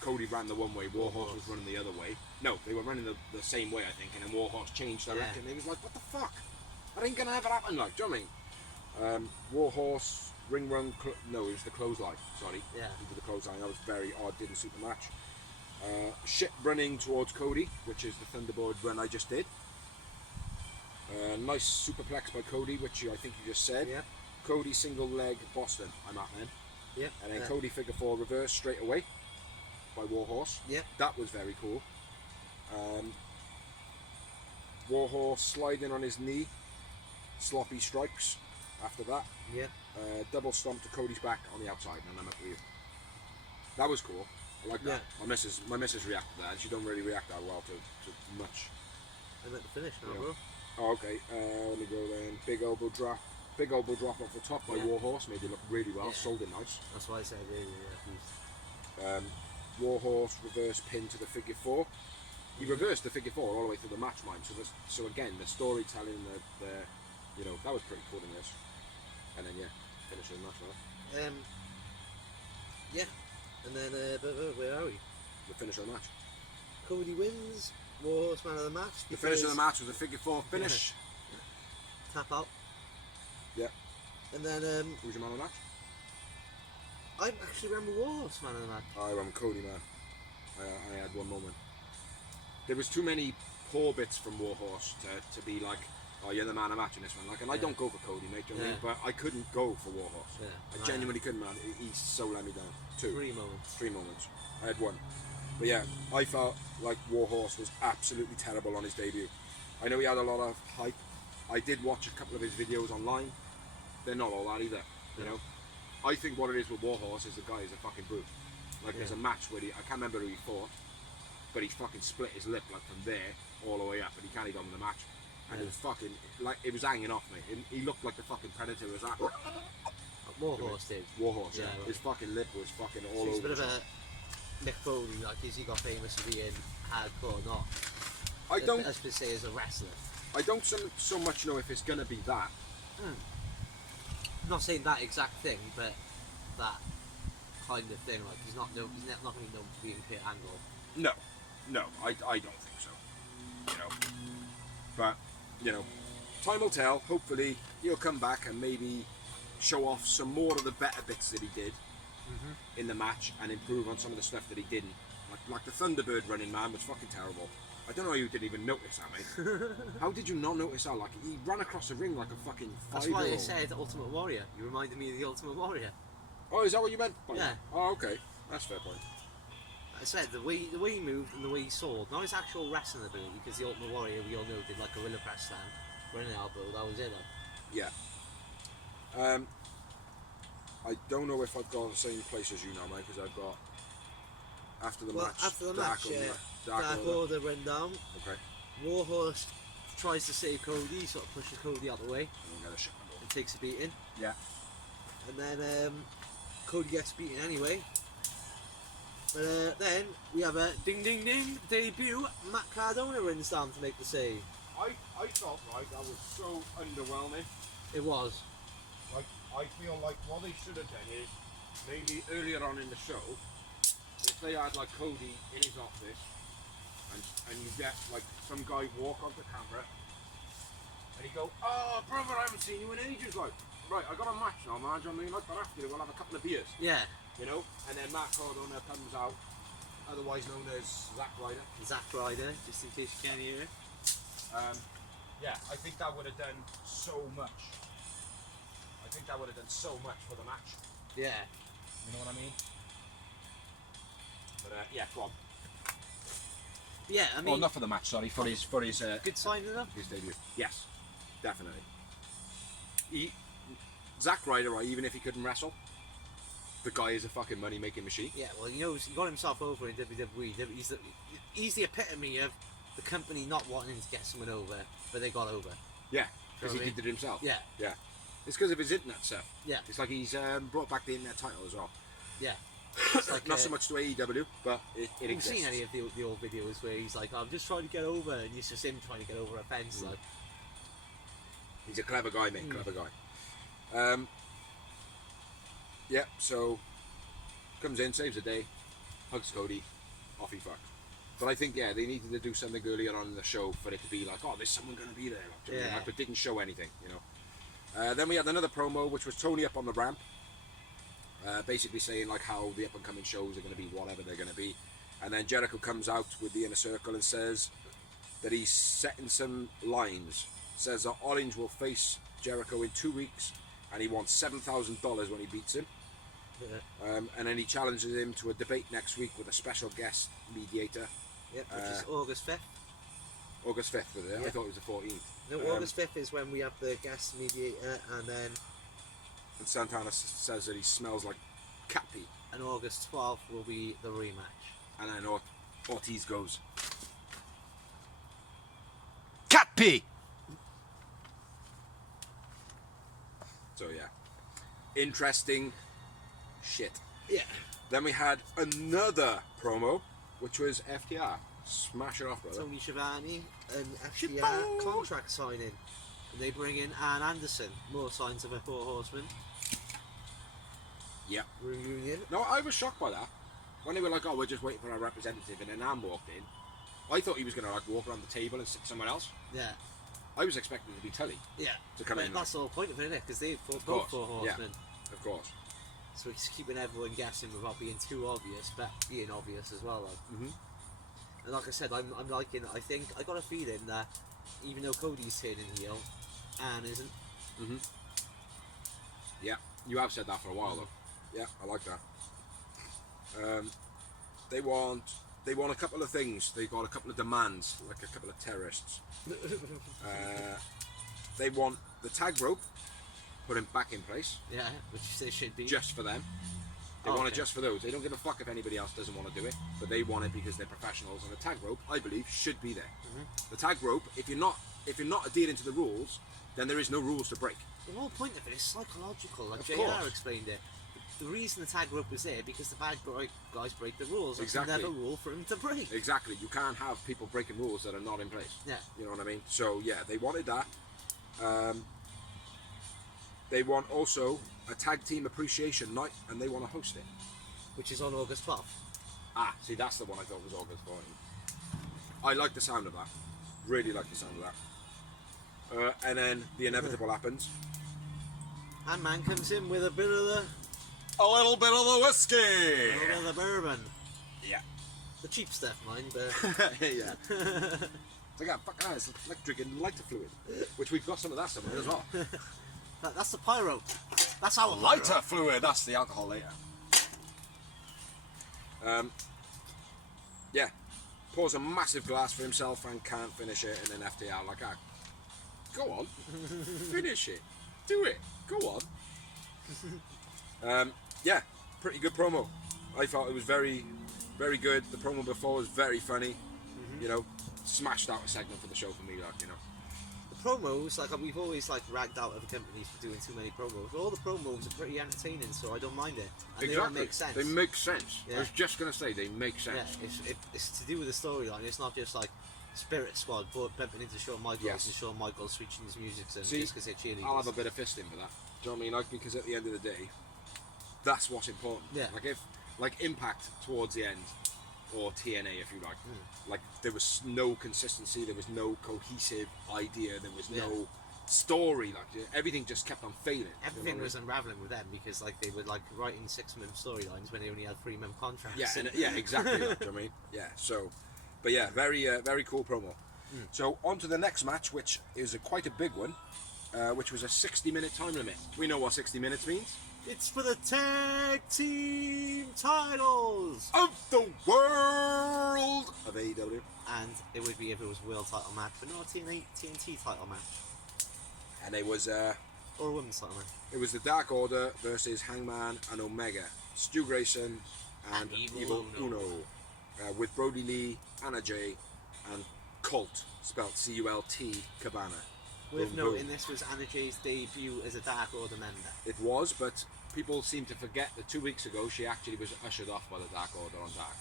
Cody ran the one way, Warhorse was running the other way. No, they were running the same way, I think, and then Warhorse changed direction. And he was like, what the fuck? That ain't gonna ever happen, like, do you know what I mean? Warhorse, ring run, no, it was the clothesline, sorry. Yeah. Into the clothesline, that was very odd, didn't suit the match. Shit running towards Cody, which is the Thunderbolt run I just did. Nice superplex by Cody, which I think you just said. Yeah. Cody single leg Boston, I'm at then. Yeah. And then Cody figure 4 reverse straight away by Warhorse. Yeah. That was very cool. Warhorse sliding on his knee, sloppy strikes after that. Yeah. Double stomp to Cody's back on the outside, and I'm up with you. That was cool. I like that. My missus reacted to that, and she don't really react that well to much. I'm at the finish now, Yeah. bro. Oh, okay. Let me go then. Big elbow drop off the top by Warhorse, made it look really well. Sold it nice. That's why I said really. Warhorse reverse pin to the figure 4. He reversed the figure 4 all the way through the match, mind. So again, the storytelling, that was pretty cool in this. And then finish the match, right? Yeah. And then where are we? The finish of the match. Cody wins. Warhorse man of the match. The finish of the match was a figure 4 finish. Tap out. Yeah. And then Who's your man of the match? I actually remember Warhorse man of the match. I remember Cody, man. I had one moment. There was too many poor bits from Warhorse to be like, oh, you're the man of the match in this one. Like, and I don't go for Cody, mate. Do you know what I mean? But I couldn't go for Warhorse. Yeah. I genuinely couldn't, man. He so let me down. 2. 3 moments. 3 moments. I had 1. But yeah, I felt like Warhorse was absolutely terrible on his debut. I know he had a lot of hype. I did watch a couple of his videos online. They're not all that either, you know. I think what it is with Warhorse is the guy is a fucking brute. Like there's a match where I can't remember who he fought, but he fucking split his lip like from there all the way up, and he carried on with the match. And it was fucking, like, it was hanging off me. He looked like the fucking Predator was that. Warhorse did. Warhorse, yeah. Right. His fucking lip was fucking all So he's a over. bit of a Mick Foley, like, is he got famous for being hardcore or not? I don't As per se, as a wrestler. I don't so much know if it's gonna be that. I'm not saying that exact thing, but that kind of thing. Like he's not going to be known for being Kurt Angle. No, I don't think so. You know, but you know, time will tell. Hopefully, he'll come back and maybe show off some more of the better bits that he did in the match and improve on some of the stuff that he didn't. Like the Thunderbird running man was fucking terrible. I don't know how you didn't even notice that, mate. How did you not notice that? Like, he ran across the ring like a fucking 5-year-old. That's why I said Ultimate Warrior. You reminded me of the Ultimate Warrior. Oh, is that what you meant? Yeah. Oh, okay. That's a fair point. I said the way he moved and the way he sold, not his actual wrestling ability, because the Ultimate Warrior we all know did like a gorilla press stand, running elbow. That was it. Like. Yeah. I don't know if I've got the same place as you now, mate, because I've got after the match. Dark Order run down. Okay. Warhorse tries to save Cody, sort of pushes Cody out the way and takes a beating. Yeah. And then Cody gets beaten anyway. But then we have a ding ding ding debut. Matt Cardona runs down to make the save. I felt right, that was so underwhelming. It was. Like, I feel like what they should have done is maybe earlier on in the show, if they had like Cody in his office and you get like some guy walk onto camera and he go, oh brother, I haven't seen you in ages, like, right, I got a match now, man, do you know what I mean? Like, but after we'll have a couple of beers, Yeah. you know, and then Matt Cardona comes out, otherwise known as Zack Ryder. Zack Ryder, just in case you can't hear it. Yeah, I think that would have done so much. I think that would have done so much for the match. Yeah. You know what I mean? But yeah, go on. Yeah, I mean, Oh, not for the match. Sorry, for his good signing though. his debut. Yes, definitely. Zack Ryder, right, even if he couldn't wrestle, the guy is a fucking money making machine. Yeah, well, he got himself over in WWE. He's the epitome of the company not wanting to get someone over, but they got over. Yeah, because You know he what I did it himself. Yeah. Yeah. It's because of his internet stuff. Yeah. It's like he's brought back the internet title as well. Yeah. It's like, Not so much to AEW, but it Have you exists. seen any of the old videos where he's like, I'm just trying to get over, and it's just him trying to get over a fence? Like, He's a clever guy, mate. Clever guy. Yeah, so comes in, saves the day, hugs Cody, off he fucks. But I think, yeah, they needed to do something earlier on in the show for it to be like, oh, there's someone going to be there. Like, do you know what I mean? Yeah. Like, but didn't show anything, you know. Then we had another promo, which was Tony up on the ramp, basically saying like how the up and coming shows are going to be whatever they're going to be. And then Jericho comes out with the Inner Circle and says that he's setting some lines. Says that Orange will face Jericho in 2 weeks, and he wants $7,000 when he beats him. yeah. And then he challenges him to a debate next week with a special guest mediator. Yep, which is August 5th. August 5th, was it? I Yeah. thought it was the 14th. No, August 5th is when we have the guest mediator, and then And Santana says that he smells like cat pee. and August 12th will be the rematch. And then Ortiz goes, cat pee! So yeah, interesting shit. Yeah. Then we had another promo, which was FTR. Smash it off, brother. Tony Schiavone and FTR Schiavone. contract signing. And they bring in Ann Anderson. More signs of a Four Horsemen Yeah. reunion. No, I was shocked by that. When they were like, oh, we're just waiting for our representative, and then Ann walked in. I thought he was going to like walk around the table and sit somewhere else. Yeah. I was expecting it to be Tully Yeah. to come But in. that's the whole point of it, isn't it? Because they've both course, Four yeah. Horsemen. Of course. So it's keeping everyone guessing without being too obvious, but being obvious as well. Like. Mhm. And like I said, I'm liking. I think I got a feeling that even though Cody's turning heel, Anne isn't. Mhm. Yeah, you have said that for a while though. Yeah, I like that. They want a couple of things. They got a couple of demands, like a couple of terrorists. They want the tag rope put him back in place, Yeah, which they should be. just for them. They Oh, want it okay. just for those. They don't give a fuck if anybody else doesn't want to do it, but they want it because they're professionals. And the tag rope, I believe, should be there. The tag rope, if you're not adhering to the rules, then there is no rules to break. The whole point of it is psychological, like Of JR course. explained it. The reason the tag rope was there because the bad guys break the rules. It's Exactly. never a rule for them to break. Exactly. You can't have people breaking rules that are not in place. Yeah. You know what I mean? So yeah, they wanted that. They want also a tag team appreciation night, and they want to host it. Which is on August 12th. Ah, see, that's the one I thought was August 14th. I like the sound of that. Really like the sound of that. And then the inevitable happens. And man comes in with a bit of the A little bit of the whiskey. bourbon. Yeah. The cheap stuff, mind, but Yeah. It's like, fucking hell, it's like drinking lighter fluid, which we've got some of that somewhere as well. that's the pyro. That's our Lighter pyro. fluid, that's the alcohol later. Yeah, pours a massive glass for himself and can't finish it, and then FTR like, ah, go on, finish it, do it, go on. Yeah, pretty good promo. I thought it was very, very good. The promo before was very funny. You know, smashed out a segment for the show for me, like, you know. The promos, like we've always like ragged out other companies for doing too many promos. But all the promos are pretty entertaining, so I don't mind it. And they all make sense. They make sense. Yeah. I was just gonna say they make sense. Yeah, it's to do with the storyline. It's not just like Spirit Squad bumping into Shawn Michaels Yes. and Shawn Michaels switching his music and See, just because they're cheerleaders. I'll have a bit of fisting for that. Do you know what I mean? Like, because at the end of the day, that's what's important. Yeah. Like if, like Impact towards the end, or TNA if you like, like there was no consistency, there was no cohesive idea, there was no story. Like everything just kept on failing. Everything you know was unraveling with them because like they were like writing 6-month storylines when they only had 3-month contracts. Yeah, and, yeah, exactly. Like, do you know what I mean? Yeah. So, but yeah, very cool promo. So on to the next match, which is quite a big one, which was a 60-minute time limit. We know what 60 minutes means. It's for the tag team titles! Of the world of AEW. And it would be if it was a world title match, but not a TNT title match. And it was Or a women's title match. it was the Dark Order versus Hangman and Omega, Stu Grayson and Evil Uno, with Brody Lee, Anna Jay, and Colt, spelt C-U-L-T, Cabana. With Boom, noting boom. this was Anna Jay's debut as a Dark Order member. It was, but people seem to forget that 2 weeks ago she actually was ushered off by the Dark Order on Dark.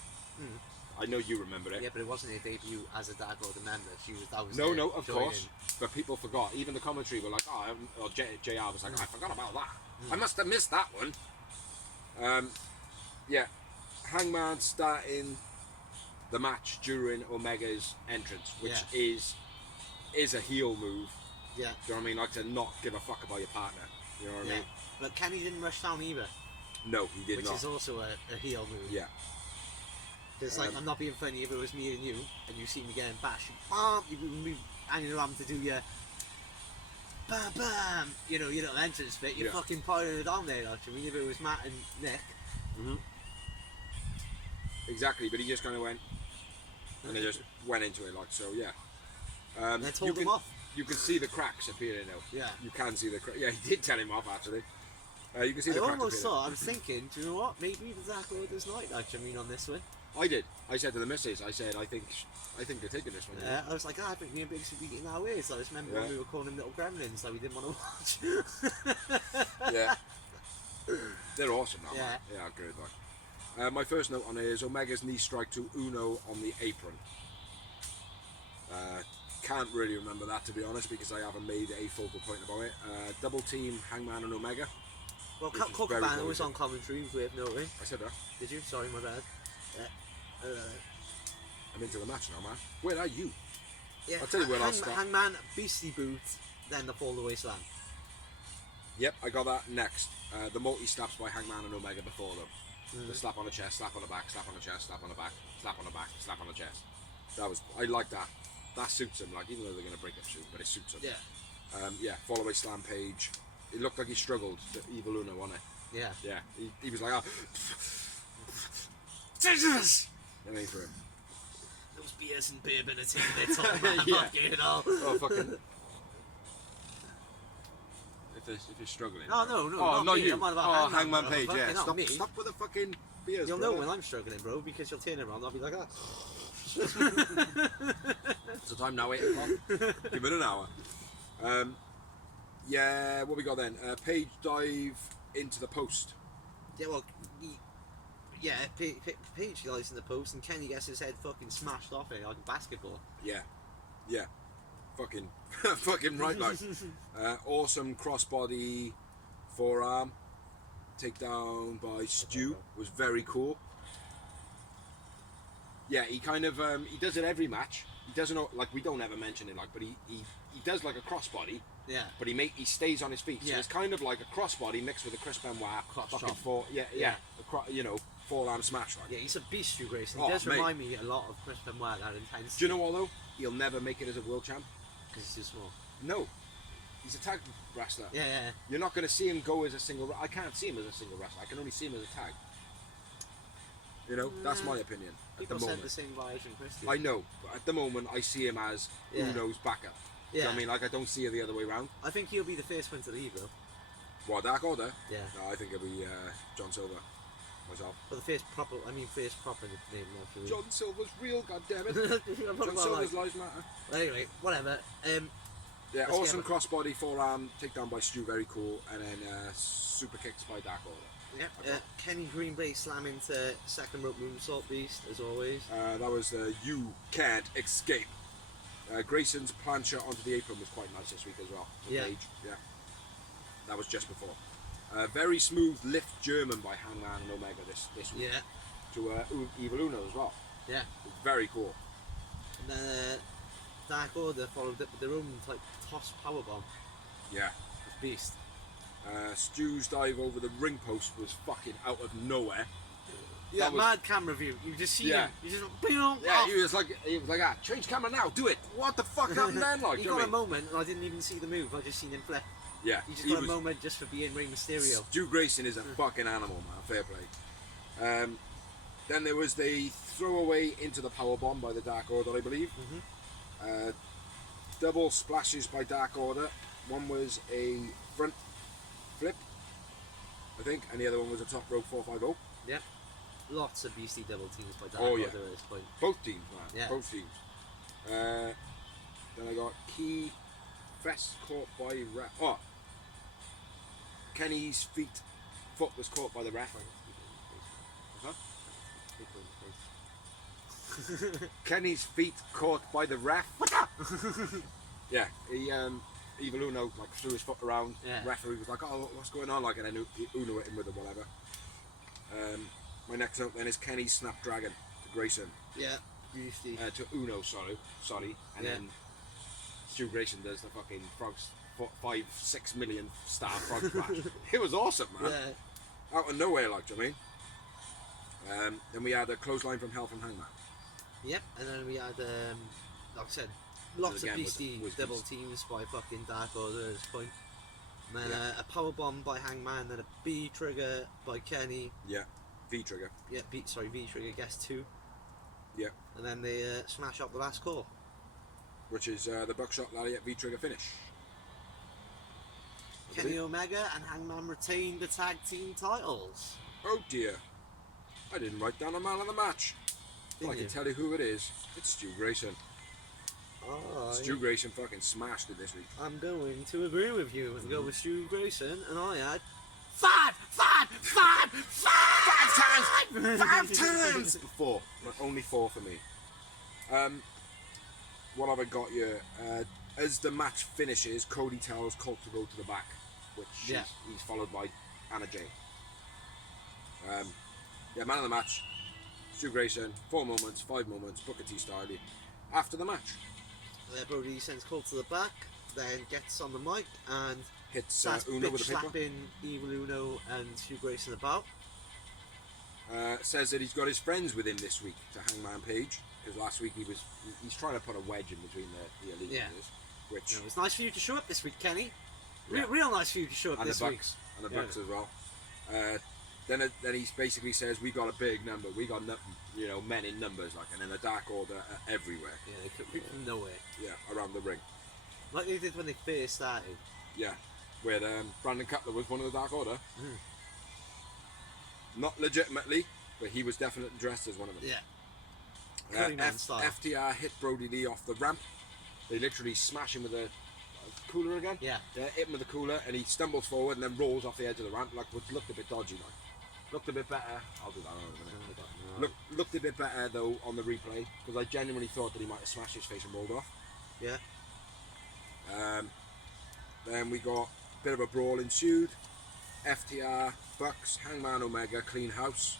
I know you remember it. Yeah, but it wasn't her debut as a Dark Order member. That was No, her of joining. course. But people forgot. Even the commentary were like, oh, or JR was like, I forgot about that. I must have missed that one. Yeah, Hangman starting the match during Omega's entrance, which is a heel move. Yeah. Do you know what I mean? Like to not give a fuck about your partner. You know what I mean? But Kenny didn't rush down either, No, he did which not. is also a heel move. Yeah. Because like, I'm not being funny, if it was me and you see me getting bashed, bam, you wouldn't be hanging around to do your bam bam, you know, your little entrance bit, you're fucking piling it down there, like, I mean, if it was Matt and Nick. Exactly, but he just kind of went, and they just went into it, like, so, yeah. They told him off. You can see the cracks appearing now. Yeah. You can see the cracks. Yeah, he did tell him off, actually. You can see I the cracks almost appearing. thought, I was thinking, do you know what, maybe the Dark Order's night, like, I mean, on this one. I did. I said to the missus, I said, I think they're taking this one. Yeah, I was like, I think me and Big should be getting our ways. I just remember when we were calling them little gremlins that we didn't want to watch. Yeah. They're awesome now. Yeah. Man. Yeah, good. Like. My first note on it is Omega's knee strike to Uno on the apron. Can't really remember that, to be honest, because I haven't made a focal point about it. Double team Hangman and Omega. Well, Which is Colt very Cabana was cool. on commentary, worth noting. I said that. Did you? Sorry, my bad. I'm into the match now, man. Where are you? Yeah, I'll tell you where I'll start. Hangman, Beastie Boot, then the Fall Away Slam. Yep, I got that next. The multi-slaps by Hangman and Omega before them. The slap on the chest, slap on the back, slap on the chest, slap on the back, slap on the back, slap on the chest. I like that. That suits him, like, even though they're going to break up soon, but it suits him. Yeah. Follow away slam page. It looked like he struggled, the Evil Uno, wasn't it? Yeah. Yeah, he was like, oh. Jesus! And then he threw him. Those beers and bourbon are taking their toll, man. Yeah. Fucking hell. Oh, fucking. If you're struggling. No, no, no. Oh, not me. you. I'm on about Hangman bro. Page, Fucking yeah. not me. Stop with the fucking beers, You'll brother. know when I'm struggling, bro, because you'll turn around and I'll be like that. So time now, 8 o'clock. Give it an hour. Yeah, what we got then? Page dive into the post. Yeah, well, Paige lies in the post and Kenny gets his head fucking smashed off it like a basketball. Yeah. Fucking, fucking right, like. Awesome crossbody forearm. Takedown by Stu was very cool. Yeah, he kind of he does it every match. He doesn't know, like, we don't ever mention it, like, but he does like a crossbody. Yeah. But he stays on his feet. So Yeah. it's kind of like a crossbody mixed with a Chris Benoit Crotch fucking chop. forearm smash, right? Yeah, he's a beast, Stu Grayson. Oh, He does mate. remind me a lot of Chris Benoit, that intensity. Do you know what though? He'll never make it as a world champ. Because he's too small. No, he's a tag wrestler. Yeah, yeah. You're not going to see him go as a single. I can't see him as a single wrestler. I can only see him as a tag. You know, that's my opinion at People the said moment. the same by Adrian Christie. I know, but at the moment I see him as Yeah. Uno's backup. Do you know what I mean? Like, I don't see it the other way around. I think he'll be the first one to leave, though. What, Dark Order? Yeah. No, I think it'll be John Silver. Myself. But the first proper name, not to leave. John Silver's real, goddammit. I'm John talking about, Silver's like, lives matter. anyway, whatever. Yeah, Let's awesome get- crossbody forearm takedown by Stu, very cool, and then super kicks by Dark Order. Yeah, Kenny Green Bay slam into second rope moonsault beast, as always. That was You Can't Escape. Grayson's plancha onto the apron was quite nice this week as well. Yeah. Page. Yeah. That was just before. Very smooth lift German by Hangman and Omega this week. Yeah, To Evil Uno as well. yeah. Very cool. And then Dark Order followed up with their own type toss powerbomb Yeah. of beast. Stu's dive over the ring post was fucking out of nowhere. Yeah, That was- mad camera view. You just see Yeah. him. You just boom. Yeah, off. he was like, change camera now, do it. What the fuck happened then? Like, He do you know got what I a mean? moment, and I didn't even see the move. I just seen him flip. Yeah, He just he got a was- moment just for being Rey Mysterio. Stu Grayson is a fucking animal, man. Fair play. Then there was the throwaway into the powerbomb by the Dark Order, I believe. Double splashes by Dark Order. One was a front flip, I think, and the other one was a top rope 450. Yep. Lots of beastie double teams by Dark Oh, yeah. Order at this point. Both teams, man. Yeah. Both teams. Then I got Key Fest caught by ref. Oh, Kenny's foot was caught by the ref. Huh? Kenny's feet caught by the ref. Yeah, he Evil Uno like threw his foot around. Yeah. Referee was like, "Oh, what's going on?" Like, and then Uno hit him with it, whatever. My next note then is Kenny's Snapdragon to Grayson, Yeah. Beastie. to Uno, sorry, and Yeah. then Stu Grayson does the fucking frogs 5-6 million star frog splash. It was awesome, man. Yeah. Out of nowhere, like, do you know what I mean? Then we had a clothesline from Hell from Hangman. Yep. And then we had, like I said, lots of again, beastie was double beast. teams by fucking Dark Order at this point. And then Yeah. a power bomb by Hangman, then a B trigger by Kenny. Yeah, V trigger. Yeah, V trigger gets 2. Yeah, And then they smash up the last call. which is the buckshot lariat V trigger finish. I Kenny believe. Omega and Hangman retain the tag team titles. Oh dear, I didn't write down a man of the match. Didn't I can you? tell you who it is. It's Stu Grayson. Stu Grayson fucking smashed it this week. I'm going to agree with you and go with Stu Grayson, and I had 5 times before, but only 4 for me. What have I got here? As the match finishes, Cody tells Colt to go to the back, which Yeah. he's followed by Anna Jay. Yeah, man of the match, Stu Grayson, 4 moments, 5 moments, Booker T style. After the match, Brody sends Colt to the back, then gets on the mic and hits starts Uno bitch with a paper. slapping Evil Uno and Stu Grayson about. Says that he's got his friends with him this week to Hangman Page, because last week he's trying to put a wedge in between the elite Yeah. leaders, which You know, it's nice for you to show up this week, Kenny. Yeah. Real nice for you to show up and the this week. Bucks and the Yeah. Bucks as well. Then he basically says we got a big number, we got men in numbers, like, and then the Dark Order are everywhere, Yeah, they could come from nowhere. yeah, around the ring, Like they did when they first started. yeah, where Brandon Cutler was one of the Dark Order, Mm. not legitimately, but he was definitely dressed as one of them. Yeah. Curryman style. FTR hit Brody Lee off the ramp. They literally smash him with a cooler again. Yeah. Hit him with the cooler, and he stumbles forward and then rolls off the edge of the ramp, like, which looked a bit dodgy, like. Looked a bit better. I'll do that in a minute. Looked a bit better though on the replay, because I genuinely thought that he might have smashed his face and rolled off. Yeah. Then we got a bit of a brawl ensued. FTR, Bucks, Hangman Omega, clean house,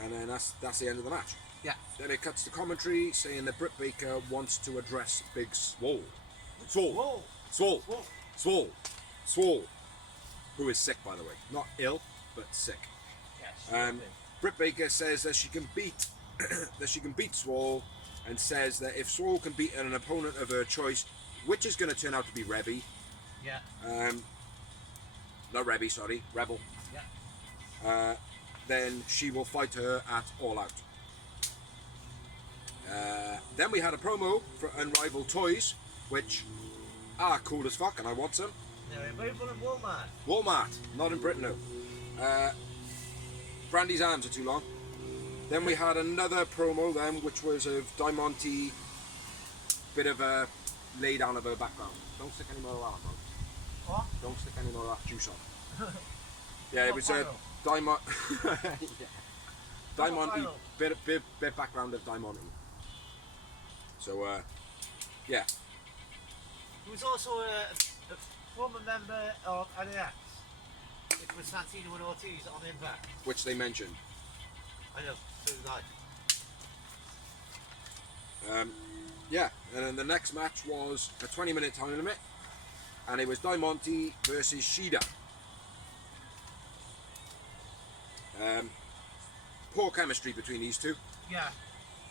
and then that's the end of the match. Yeah. Then it cuts to commentary saying that Britt Baker wants to address Big Swole, who is sick, by the way, not ill but sick. Yes. Britt Baker says that she can beat Swole, and says that if Swole can beat an opponent of her choice, which is going to turn out to be Rebby, Yeah. not Rebby, sorry, Rebel, Yeah. then she will fight her at All Out. Then we had a promo for Unrivaled Toys, which are cool as fuck, and I want some. They're available in Walmart. Walmart, not in Britain, no. Brandy's arms are too long. Then we had another promo then, which was of Diamante, bit of a lay down of her background. Don't stick any more of that, bro. What? Don't stick any more of that juice on. Yeah, it What was a final? Diamante, final? bit background of Diamante. So, yeah. He was also a former member of NAX. It was Santino and Ortiz on Impact. Which they mentioned. I know, so did I. Yeah, and then the next match was a 20-minute time limit, and it was Diamante versus Shida. Poor chemistry between these two. Yeah.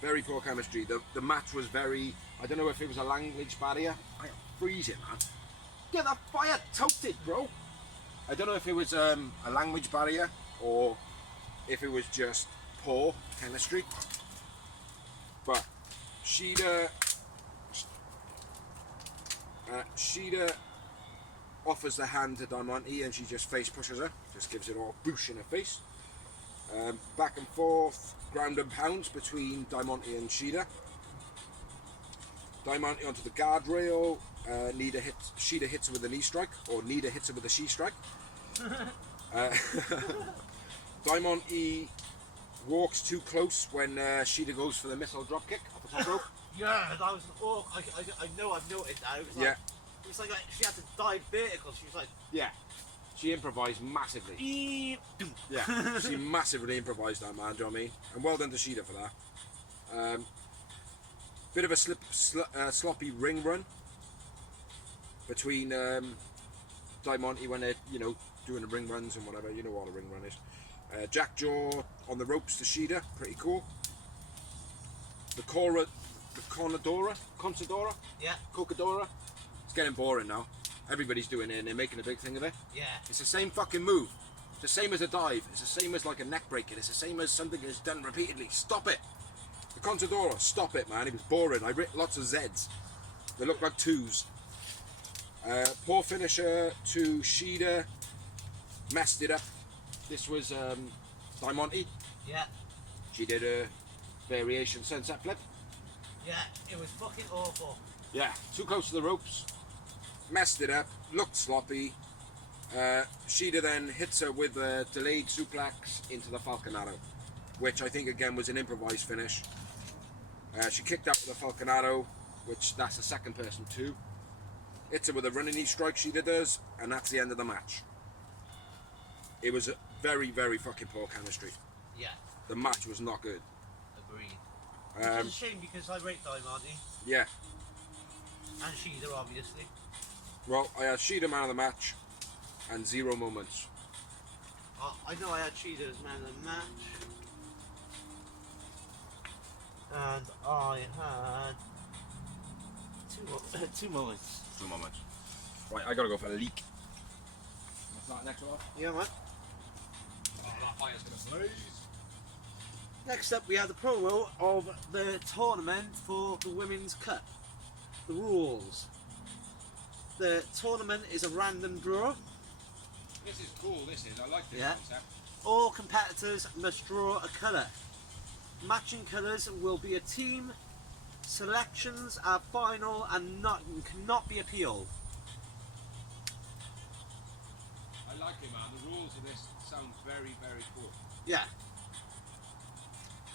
Very poor chemistry. The match was very, I don't know if it was a language barrier. I am freezing, man. get that fire toasted, bro. I don't know if it was a language barrier or if it was just poor chemistry, but Shida offers the hand to Diamante and she just face pushes her, just gives it all a boosh in her face. Back and forth, ground and pounds between Diamante and Shida. Diamante onto the guardrail. Shida hits her with a knee strike, or Nida hits her with a she strike. Diamante walks too close when Shida goes for the missile drop kick off the top rope. Yeah, that was I know I've noted that. It was like, it was like she had to dive vertical. She was like, Yeah, she improvised massively. "Eep." Yeah, she massively improvised that, man. Do you know what I mean? And well done to Shida for that. Bit of a sloppy ring run between Diamante when they're, doing the ring runs and whatever. You know what a ring run is. Jackjaw on the ropes to Shida, pretty cool. The Consadora, Yeah, Cocadora. It's getting boring now. Everybody's doing it and they're making a big thing of it. yeah. It's the same fucking move. It's the same as a dive. It's the same as like a neck breaker. It's the same as something that's done repeatedly. Stop it. The Consadora, stop it, man. It was boring. I writ lots of Zs. They look like 2s. Poor finisher to Shida. Messed it up. This was Diamante. Yeah, She did a variation sunset flip. yeah. It was fucking awful. Yeah, too close to the ropes. Messed it up. Looked sloppy. Shida then hits her with a delayed suplex into the Falcon Arrow, which I think again was an improvised finish. She kicked out with a Falcon Arrow, which that's the second person too. Hits her with a running knee strike, Shida does, and that's the end of the match. It was a very, very fucking poor chemistry. Yeah, The match was not good. agreed. It's a shame because I rate Diamante Yeah. and Sheila obviously. Well, I had Shida man of the match and 0 moments. I know I had Sheila as man of the match, and I had two moments. 2 moments. Right, I gotta go for a leak. What's that next one? Yeah, man. Oh, that fire's gonna blaze. Next up, we have the promo of the tournament for the Women's Cup. The rules. The tournament is a random draw. This is cool, this is. I like this Yeah. concept. All competitors must draw a colour. Matching colours will be a team. Selections are final and cannot be appealed. I like it, man. The rules of this sound very, very cool. Yeah.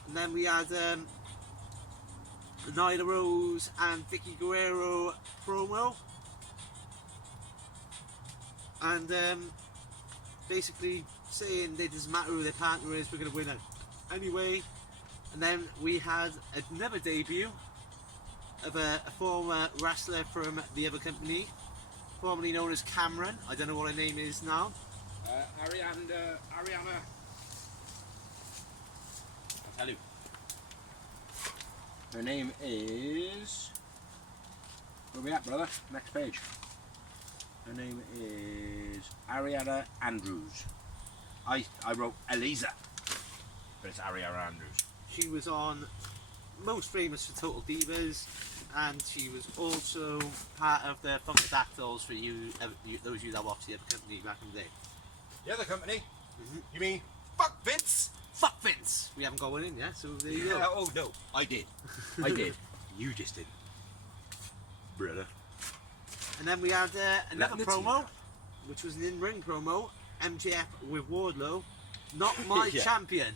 And then we had Nyla Rose and Vicky Guerrero promo. And basically saying it doesn't matter who their partner is, we're going to win it anyway. And then we had another debut of a former wrestler from the other company, formerly known as Cameron. I don't know what her name is now. Ariana. I'll tell you. Her name is. Where we at, brother? Next page. Her name is Ariana Andrews. I wrote Eliza, but it's Ariana Andrews. She was on most famous for Total Divas, and she was also part of the Funkadactyls for those of you that watched the other company back in the day. The other company? You mean fuck Vince? Fuck Vince! We haven't got one in yet, so there you go. Oh no, I did. I did. You just didn't. Brother. And then we had another Nothing to promo, which was an in-ring promo. MJF with Wardlow. Not my Yeah. champion.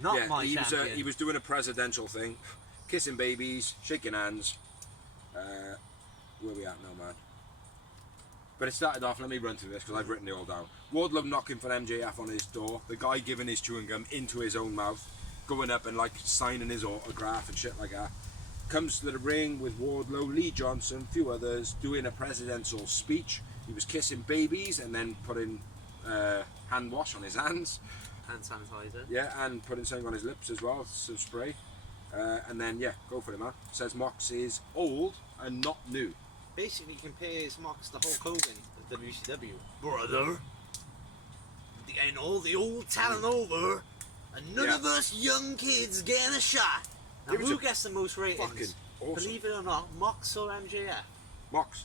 Not my he champion. he was doing a presidential thing, kissing babies, shaking hands. Where we at now, man? But it started off. Let me run through this because I've written it all down. Wardlow knocking for MJF on his door. The guy giving his chewing gum into his own mouth, going up and like signing his autograph and shit like that. Comes to the ring with Wardlow, Lee Johnson, a few others, doing a presidential speech. He was kissing babies and then putting hand wash on his hands. Hand sanitizer. Yeah, and putting something on his lips as well, some spray. And then, yeah, go for it, man. Says Mox is old and not new. basically compares Mox to Hulk Hogan of WCW. Brother, getting all the old talent over, and none of us young kids getting a shot. Now, It was who a gets the most ratings? fucking awesome. Believe it or not, Mox or MJF? Mox.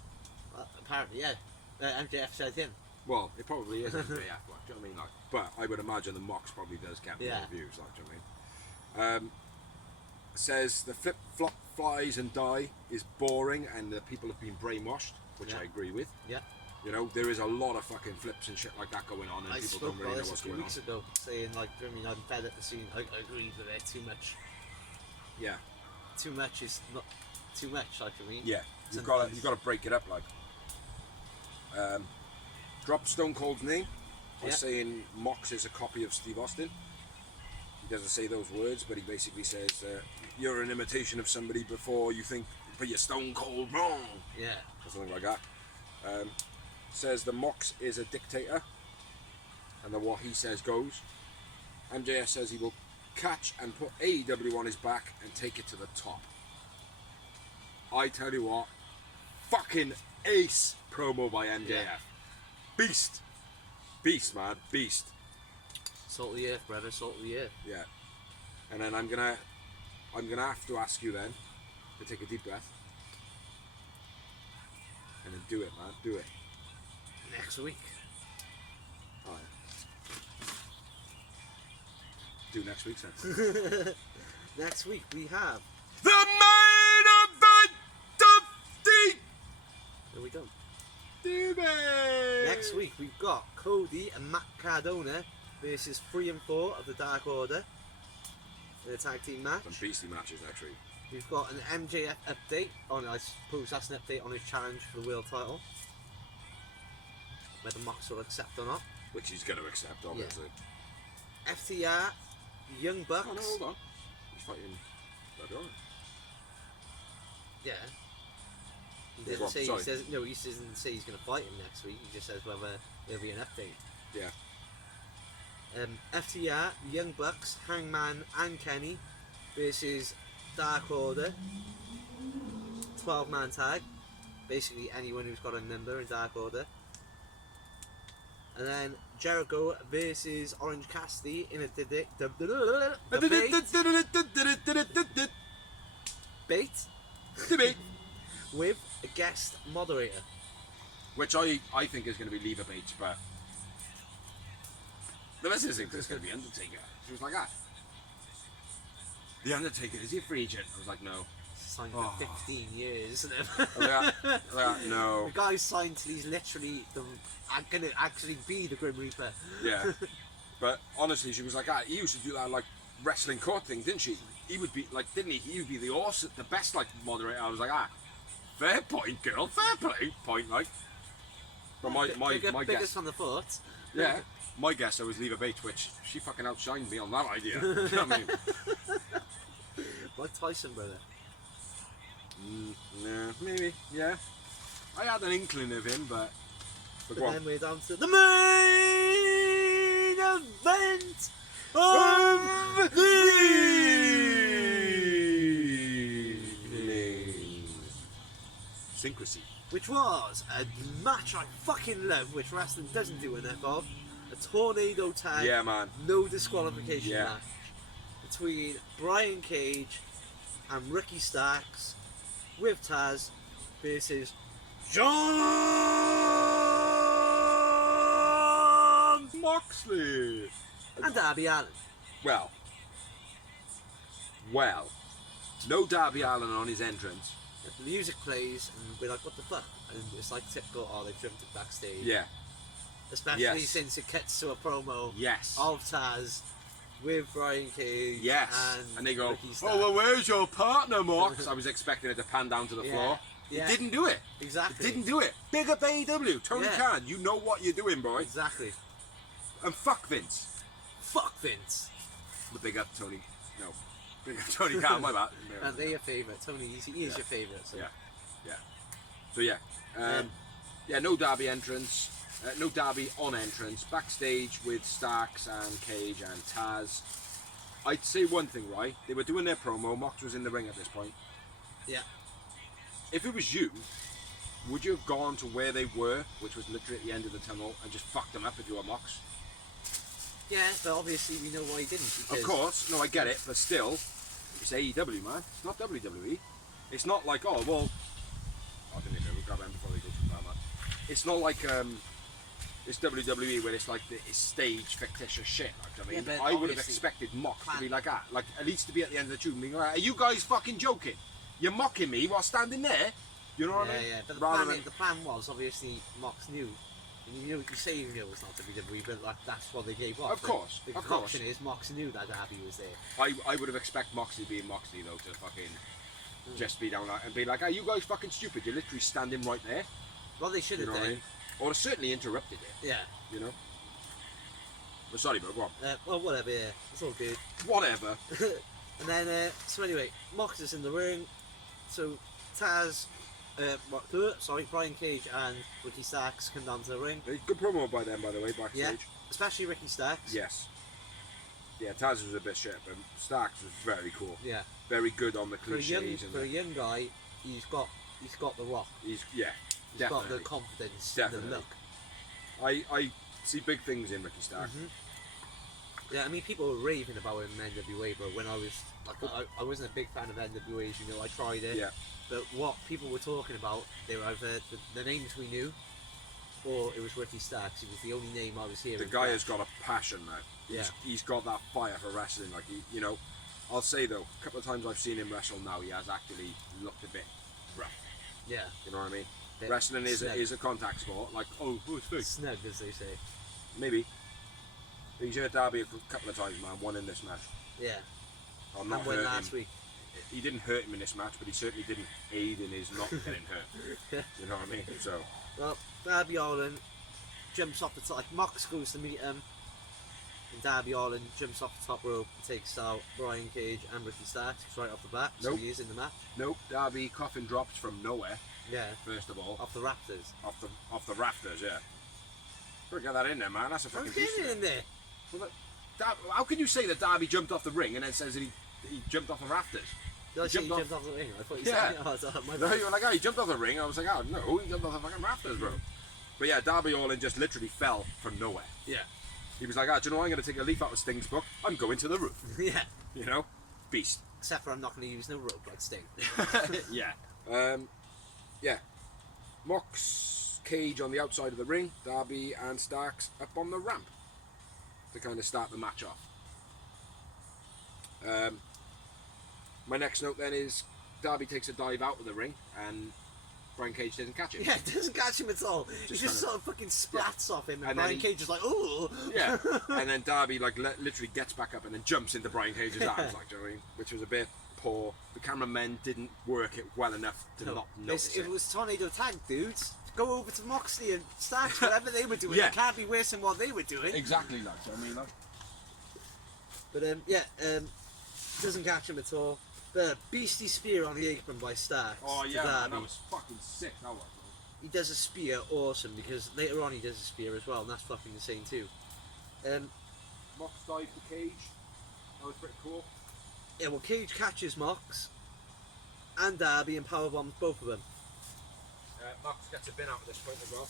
Well, apparently, yeah. MJF said him. Well, it probably is MJF, like, do you know what I mean? Like, but I would imagine the Mox probably does get more views, like, do you know what I mean? Says the flip, flop, flies and die is boring and the people have been brainwashed, which I agree with. Yeah. You know, there is a lot of fucking flips and shit like that going on, and I people spoke don't really about know this what's a few going on. weeks ago, saying like, I mean, I'm fed up with seeing. I agree with it. Too much. Yeah, Too much is not too much. Like I mean. yeah. You've got to break it up. Like, drop Stone Cold's name by saying Mox is a copy of Steve Austin. He doesn't say those words, but he basically says you're an imitation of somebody before you think, but you're Stone Cold wrong. Yeah. Or something like that. Says the Mox is a dictator, and that what he says goes. MJF says he will catch and put AEW on his back and take it to the top. I tell you what, fucking ace promo by MJF. Yeah. Beast, man, beast. Salt of the earth, brother. Salt of the earth. Yeah. And then I'm gonna have to ask you then to take a deep breath and then do it, man. Do it. Next week. All right. Do next week's then. Next week we have. The main event of the There we go. debate. Next week we've got Cody and Matt Cardona versus 3 and 4 of the Dark Order in a tag team match. Some beastly matches next week. We've got an MJF update on, I suppose that's an update on his challenge for the world title. Whether Mox will accept or not. Which he's going to accept, obviously. FTR, Young Bucks. Oh no, hold on. He's fighting Blood Orange. Yeah. He Yeah, doesn't go on, say. sorry. He says no. He doesn't say he's going to fight him next week. He just says whether there'll be an update. Yeah. FTR, Young Bucks, Hangman, and Kenny versus Dark Order. 12-man tag. Basically anyone who's got a number in Dark Order. And then Jericho versus Orange Cassidy in a debate with a guest moderator. Which I think is going to be Lever Bates, but the rest of it's going to be Undertaker. She was like, The Undertaker, is he a free agent? I was like, no. Signed for 15 years. No. The guy signed till he's literally going to actually be the Grim Reaper. Yeah. But honestly, she was like, he used to do that like wrestling court thing, didn't she? He would be like, didn't he? He would be the awesome, the best like moderator. I was like, fair point, girl, fair point, like. But my biggest guess, on the foot. yeah, my guess I was Lever Bates, which she fucking outshined me on that idea. You know what I mean? Like Tyson, brother. Yeah, maybe, yeah. I had an inkling of him, but go on. Then we're down to the main event of Syncrasy. which was a match I fucking love, which wrestling doesn't do enough of. A tornado tag, Yeah, man. no disqualification Yeah. match between Brian Cage and Ricky Starks with Taz versus John Moxley. and Darby Allin. Well, no Darby Allin on his entrance. The music plays and we're like, what the fuck? And it's like typical, they've jumped it backstage. Yeah. Especially Yes. since it cuts to a promo Yes. of Taz with Brian Cage Yes. and they go, Ricky Starks. oh, well, where's your partner, Mox? I was expecting it to pan down to the floor. Yeah. It didn't do it. Exactly. It didn't do it. Big up AEW. Tony Yeah. Khan, you know what you're doing, boy. Exactly. And fuck Vince. Fuck Vince. But big up Tony. No. Big up Tony Khan, my bad. And they're your favourite. Tony, he is your favourite. So. Yeah. Yeah. So yeah. No Darby entrance. No Darby on entrance. Backstage with Starks and Cage and Taz. I'd say one thing, right? They were doing their promo. Mox was in the ring at this point. Yeah. If it was you, would you have gone to where they were, which was literally at the end of the tunnel, and just fucked them up if you were Mox? Yeah, but obviously we know why he didn't. Of course, no, I get it, but still, it's AEW, man. It's not WWE. It's not like, oh, well, I didn't even grab them before they go too far, man. It's not like it's WWE where it's like it's staged fictitious shit. Like, I mean, Yeah, but I would have obviously expected Mox to be like that, like at least to be at the end of the tube, being like, are you guys fucking joking? You're mocking me while standing there. You know what I mean? Yeah, but Rather the plan was obviously Mox knew. And you say you knew it's not WWE, but like that's what they gave up. Of course, the of course. concoction is Mox knew that Darby was there. I would have expected Moxley being Moxley though to fucking just be down there and be like, are you guys fucking stupid? You're literally standing right there. Well, they should You have know what I done. mean? Or certainly interrupted it. Yeah. You know. But sorry, bro. Go on. Well, whatever. Yeah, it's all good. Whatever. And then, so anyway, Mox is in the ring. So Taz, Brian Cage and Ricky Starks come down to the ring. Good promo by them, by the way, backstage. Yeah, especially Ricky Starks. Yes. Yeah, Taz was a bit shit, but Starks was very cool. Yeah. Very good on the For a cliches. young guy, he's got the rock. He's He's definitely. got the confidence, Definitely. the look. I see big things in Ricky Starks. Yeah, I mean, people were raving about him in NWA, but when I was like, I wasn't a big fan of NWA, as you know, I tried it. Yeah. But what people were talking about, they were either the names we knew, or it was Ricky Starks. He was the only name I was hearing. The guy has got a passion now. Yeah. He's got that fire for wrestling. Like you know, I'll say though, a couple of times I've seen him wrestle now, he has actually looked a bit rough. Yeah. You know what I mean? Bit Wrestling is snug. is a contact sport. Like, oh, it's fake. Snug, as they say. Maybe. He's hurt Darby a couple of times, man. One in this match. Yeah. I'm not And went hurt last him. week. He didn't hurt him in this match, but he certainly didn't aid in his not getting hurt. You know what I mean? So. Well, Darby Allin jumps off the top. Like Mox goes to meet him, and Darby Allin jumps off the top rope, takes out Brian Cage and Ricky Starks right off the bat. So Nope. he is in the match. Nope. Darby coffin drops from nowhere. Yeah. First of all, Off the Raptors. off the rafters. Yeah. Better get that in there, man. That's a I'm fucking beast. getting in there. Well, how can you say that Darby jumped off the ring and then says that he jumped off the rafters? Did I say he jumped jumped off the ring? I thought you Yeah. said oh, sorry, my No, bad. you were like, oh, he jumped off the ring. I was like, oh, no, he jumped off the fucking rafters, bro. But yeah, Darby Allin just literally fell from nowhere. Yeah. He was like, oh, do you know what? I'm going to take a leaf out of Sting's book. I'm going to the roof. Yeah. You know? Beast. Except for I'm not going to use no rope like Sting. Yeah. Yeah. Mox, Cage on the outside of the ring. Darby and Starks up on the ramp to kind of start the match off. My next note then is Darby takes a dive out of the ring and Brian Cage doesn't catch it. Yeah, it doesn't catch him at all. He just kind of- sort of fucking splats off him, and And then Brian he- Cage is like, ooh. Yeah, and then Darby like literally gets back up and then jumps into Brian Cage's arms, like, do you know what I mean? Which was a bit poor. The cameramen didn't work it well enough to not notice It it. was Tornado Tag, dudes. Go over to Moxley and Starks, whatever they were doing. Yeah. It can't be worse than what they were doing. Exactly, like, do you know what I mean? Like, But doesn't catch him at all. But beastie spear on the apron by Starks. oh to yeah, man, Darby. that was fucking sick. That was. He does a spear, awesome, because later on he does a spear as well, and that's fucking insane too. Mox dive to Cage. That was pretty cool. Yeah, well, Cage catches Mox and Darby and powerbombs both of them. Mox gets a bin out at this point as well,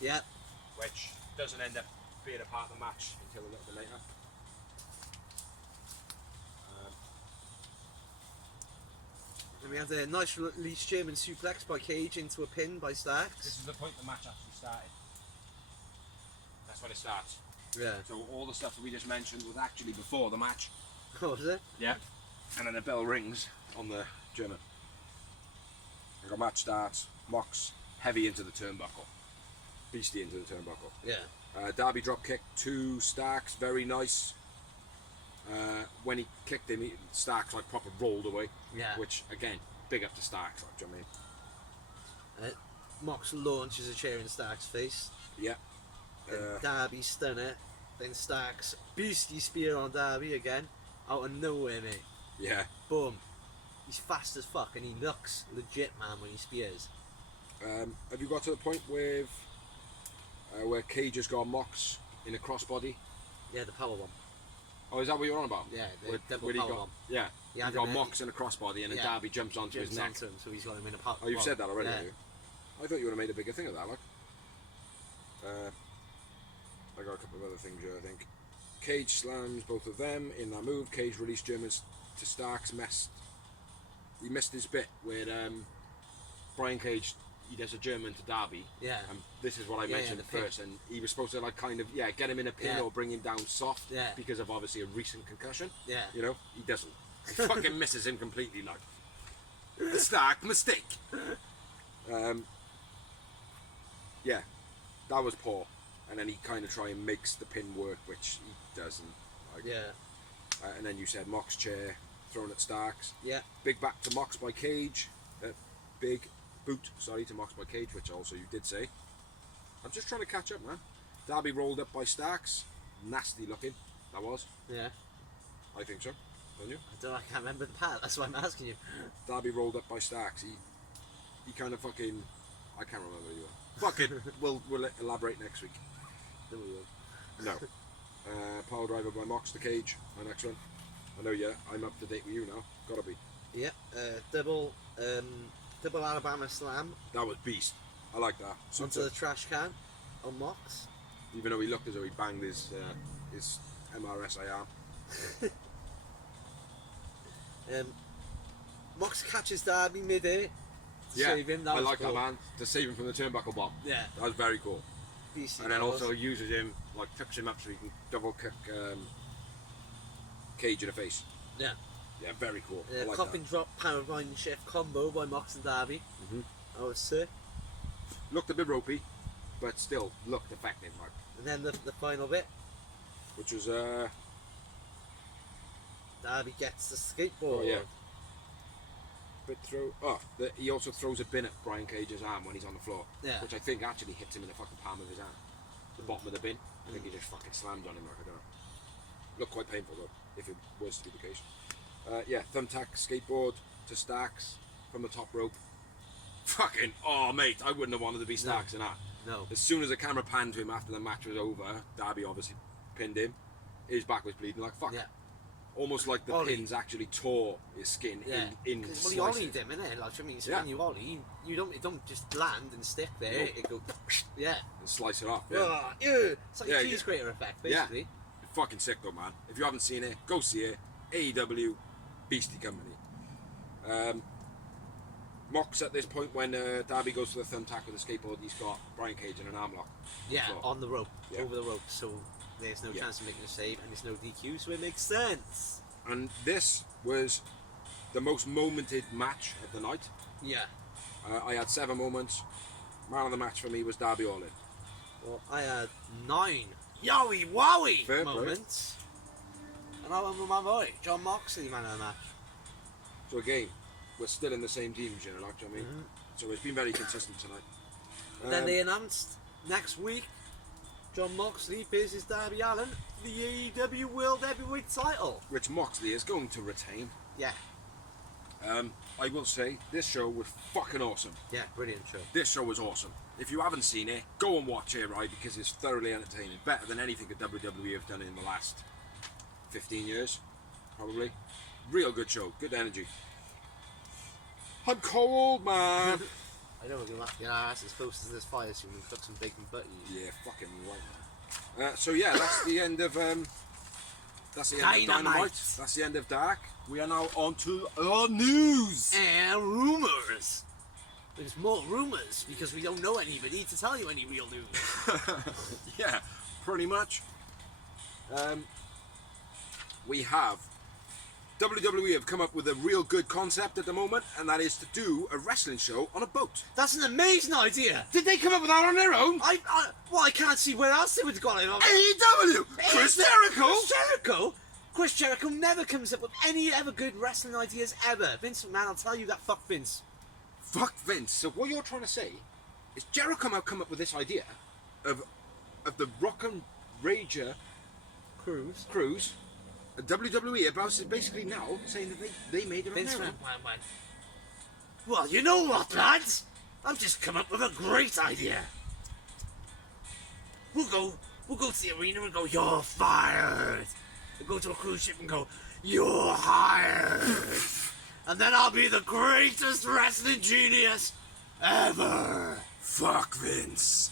Yeah. which doesn't end up being a part of the match until a little bit later. And we have the nice release German suplex by Cage into a pin by This Starks. is the point the match actually started. That's when it starts. Yeah. So all the stuff that we just mentioned was actually before the match. What was it? Yeah. And then the bell rings on the German. The match starts. Mox heavy into the turnbuckle. Beastie into the turnbuckle. Yeah. Darby drop kick to Starks, very nice. When he kicked him, Starks like proper rolled away. Yeah. Which again, big up to Starks, like, do you know what I mean? Mox launches a chair in Starks' face. Yeah. Then Darby stunner. Then Starks beastie spear on Darby again. Out of nowhere, mate. Yeah. Boom. He's fast as fuck and he looks legit, man, when he spears. Have you got to the point with where Cage has got Mox in a crossbody? Yeah, the powerbomb. Oh, is that what you're on about? Yeah, the Where- double where he got- powerbomb. Yeah. Yeah, He got Mox in a crossbody and then yeah. Darby jumps onto his Jumps neck. onto him, so he's got him in a power. Oh, you've said that already, yeah. have you? I thought you would have made a bigger thing of that, like. I got a couple of other things here, I think. Cage slams both of them in that move. Cage released Germans to Starks. He missed his bit where Brian Cage, he does a German to Darby. Yeah. And this is what I mentioned the pin. first. And he was supposed to like kind of get him in a pin or bring him down soft because of obviously a recent concussion. Yeah. You know, he doesn't. He fucking misses him completely, like. The Stark mistake. Yeah, that was poor. And then he kind of try and makes the pin work, which he doesn't. Like. Yeah. And then you said Mox chair thrown at Starks. Yeah. Big back to Mox by Cage. Big boot, sorry, to Mox by Cage, which also you did say. I'm just trying to catch up, man. Darby rolled up by Starks. Nasty looking, that was. Yeah. I think so. Don't you? I can't remember the part. That's why I'm asking you. Darby rolled up by Starks. He kind of fucking. I can't remember who you are. Fucking. We'll elaborate next week. No, we won't. No. Power driver by Mox to Cage. My next one. I know, I'm up to date with you now. Gotta be. Yeah. Double Alabama slam That was beast. I like that. onto the trash can on Mox. Even though he looked as though he banged his MRSI arm. Mox catches Darby mid-air to save him. That I was like cool. that, man. To save him from the turnbuckle bomb. Yeah. That was very cool. Beastie And then balls. also uses him, like tucks him up so he can double kick Cage in the face. Yeah. Yeah, very cool. I like Coffin drop powerbomb shift combo by Mox and Darby. That was sick. that. Looked a bit ropey, but still looked effective, like. And then the final bit, Which was Darby gets the skateboard. Oh, yeah. Bit throw. He also throws a bin at Brian Cage's arm when he's on the floor. Yeah. Which I think actually hits him in the fucking palm of his hand. The bottom of the bin. I think he just fucking slammed on him, like, I don't know. Looked quite painful though, if it was to be the case. Thumbtack skateboard to Starks from the top rope. Fucking, oh mate, I wouldn't have wanted to be Starks in that. No. As soon as the camera panned to him after the match was over, Darby obviously pinned him. His back was bleeding like fuck. Yeah. Almost like the Ollie. pins actually tore his skin in Well, he slices. ollied him, innit? Like, I mean, so when you ollie, it don't just land and stick there. Nope. It goes, yeah. And slice it off. It's like Yeah, a cheese grater effect, Yeah. basically. Fucking sick though, man. If you haven't seen it, go see it. AEW, Beastie Company. Mox at this point when Darby goes for the thumbtack with the skateboard, he's got Brian Cage in an arm lock. Yeah, Floor. on the rope, Yeah. over the rope, so there's no chance of making a save, and there's no DQ, so it makes sense. And this was the most momented match of the night. Yeah. I had 7 moments. Man of the match for me was Darby Allin. Well, I had 9 yowie wowie Fair play. moments, and I went with my boy John Moxley, man of the match. So again, we're still in the same teams, you know, like, do you know what I mean? So it's been very consistent tonight. Then they announced next week John Moxley faces Darby Allin for the AEW World Heavyweight title. Which Moxley is going to retain. Yeah. I will say, this show was fucking awesome. Yeah, brilliant show. This show was awesome. If you haven't seen it, go and watch it, right? Because it's thoroughly entertaining. Better than anything that WWE have done in the last 15 years, probably. Real good show. Good energy. I'm cold, man. I know we're going to have to get our asses close to this fire soon and cook some bacon butties. Yeah, fucking right, man. So yeah, that's the end of that's the end of Dynamite. That's the end of Dark. We are now on to our news. And rumours. There's more rumours because we don't know anybody to tell you any real news. Yeah, pretty much. We have WWE have come up with a real good concept at the moment, and that is to do a wrestling show on a boat. That's an amazing idea. Did they come up with that on their own? I can't see where else they would have got it. AEW! Chris Jericho! Chris Jericho? Chris Jericho never comes up with any ever good wrestling ideas ever. Vince McMahon, I'll tell you that, fuck Vince. Fuck Vince. So what you're trying to say is Jericho come up with this idea of the Rock and Rager cruise. And WWE about basically now saying that they made it on Vince their own. McMahon went, well, you know what, lads? I've just come up with a great idea. We'll go to the arena and go, you're fired. We'll go to a cruise ship and go, you're hired. And then I'll be the greatest wrestling genius ever. Fuck Vince.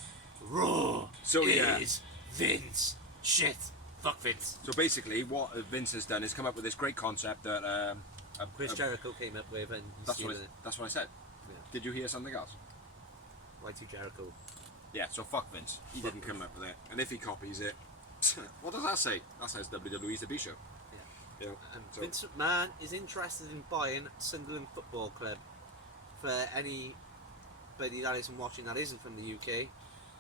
Raw So, yeah. is Vince. Shit. Fuck Vince. So basically, what Vince has done is come up with this great concept that Chris Jericho came up with and that's what I said. Yeah. Did you hear something else? Y2 Jericho. Yeah, so fuck Vince. He didn't come up with it. And if he copies it, what does that say? That says WWE's the B show. Yeah. Yeah. And Vince McMahon is interested in buying Sunderland Football Club. For anybody that isn't watching that isn't from the UK,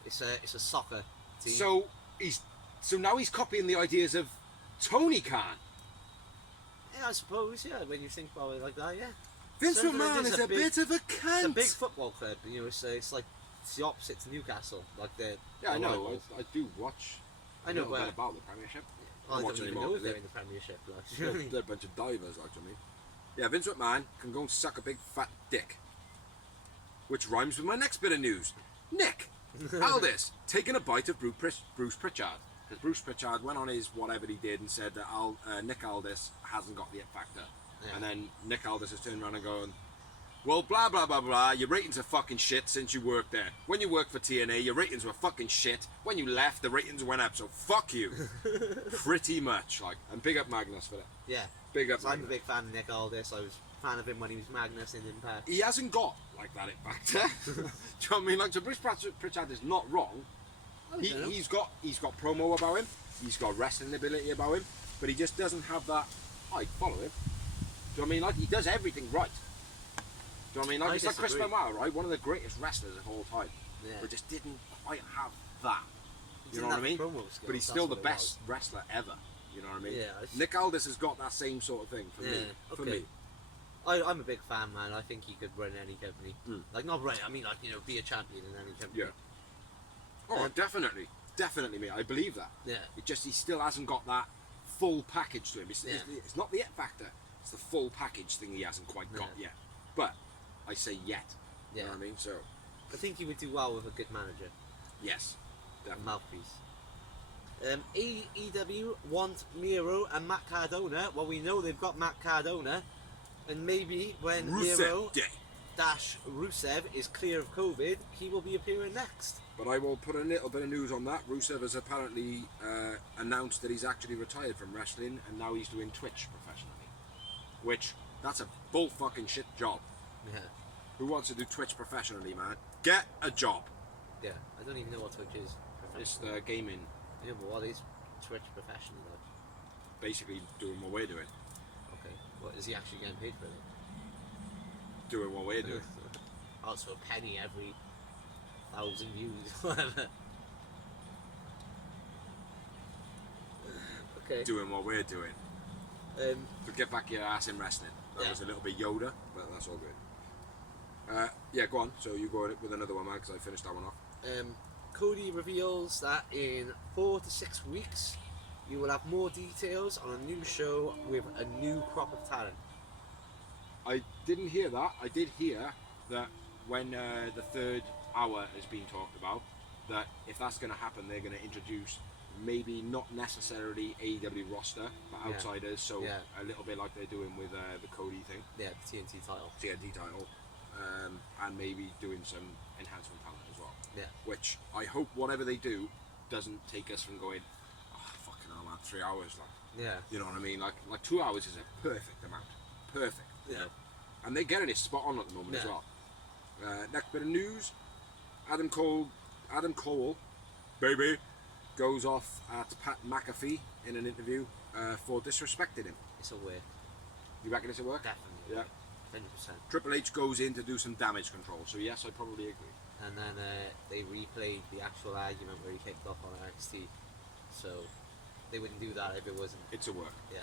it's a soccer team. So now he's copying the ideas of Tony Khan. Yeah, I suppose, yeah, when you think about it like that, yeah. Vince Sunderland McMahon is a bit of a cunt. It's a big football club, you know, it's like, it's the opposite to Newcastle, like the... Yeah, I know, rivals. I do watch I know, a little but bit about the Premiership. I watch don't even anymore, know if they're they- in the Premiership, like. They're a bunch of divers, like to me. Yeah, Vince McMahon can go and suck a big fat dick. Which rhymes with my next bit of news. Nick Aldis taking a bite of Bruce Pritchard. Because Bruce Pritchard went on his whatever he did and said that Nick Aldis hasn't got the it factor. Yeah. And then Nick Aldis has turned around and gone, well, blah, blah, blah, blah, your ratings are fucking shit since you worked there. When you worked for TNA, your ratings were fucking shit. When you left, the ratings went up, so fuck you. Pretty much, like, and big up Magnus for that. Yeah. Big up So I'm a Magnus. big fan of Nick Aldis. I was a fan of him when he was Magnus in Impact. He hasn't got, like, that it factor. Do you know what I mean? Like, so Bruce Pritchard is not wrong. He's got promo about him. He's got wrestling ability about him. But he just doesn't have that, I follow him. Do you know what I mean? Like, he does everything right. Do you know what I mean? Like, I it's like Chris disagree. Benoit, right? One of the greatest wrestlers of all time. Yeah. But just didn't quite have that. He You know didn't what I have mean? promo skills, But he's that's still the what it best wrestler ever. You know what I mean? Yeah, it's- Nick Aldis has got that same sort of thing for me. Yeah, For okay. me. I'm a big fan, man. I think he could run any company. Like, not run, I mean, like, you know, be a champion in any company. Yeah. Oh, definitely. Definitely, mate. I believe that. Yeah. He still hasn't got that full package to him. It's, Yeah. it's not the it factor. It's the full package thing he hasn't quite got Yeah. yet. But I say yet. You Yeah. know what I mean? So, I think he would do well with a good manager. yes. A Definitely. mouthpiece. AEW want Miro and Matt Cardona. Well, we know they've got Matt Cardona. And maybe when Miro Rusev Day. - Rusev is clear of COVID, he will be appearing next. But I will put a little bit of news on that. Rusev has apparently announced that he's actually retired from wrestling and now he's doing Twitch professionally. Which, that's a bull fucking shit job. Yeah. Who wants to do Twitch professionally, man? Get a job. Yeah. I don't even know what Twitch is. It's the gaming, Yeah, but what is Twitch professional though? basically doing what we're doing. Okay. What is he actually getting paid for it? Doing what we're doing. Also a penny every 1,000 views, whatever. Okay. Doing what we're doing. So get back your ass in wrestling. That Yeah. was a little bit Yoda, but that's all good. Yeah, go on. So you go with another one, man, because I finished that one off. Cody reveals that in 4 to 6 weeks, you will have more details on a new show with a new crop of talent. I didn't hear that. I did hear that when the third hour is being talked about, that if that's going to happen, they're going to introduce maybe not necessarily AEW roster, but Yeah. outsiders. So Yeah. a little bit like they're doing with the Cody thing, Yeah, the TNT title. TNT title, and maybe doing some enhancement talent as well. Yeah. Which I hope whatever they do doesn't take us from going, oh fucking hell, man, 3 hours. Like, Yeah. you know what I mean? Like 2 hours is a perfect amount. Perfect. You Yeah. know? And they're getting it spot on at the moment as Yeah. well. Next bit of news: Adam Cole, baby, goes off at Pat McAfee in an interview for disrespecting him. It's a work. You reckon it's a work? Definitely. Yeah. 100%. Triple H goes in to do some damage control. So yes, I probably agree. And then they replayed the actual argument where he kicked off on NXT. So they wouldn't do that if it wasn't. It's a work. Yeah.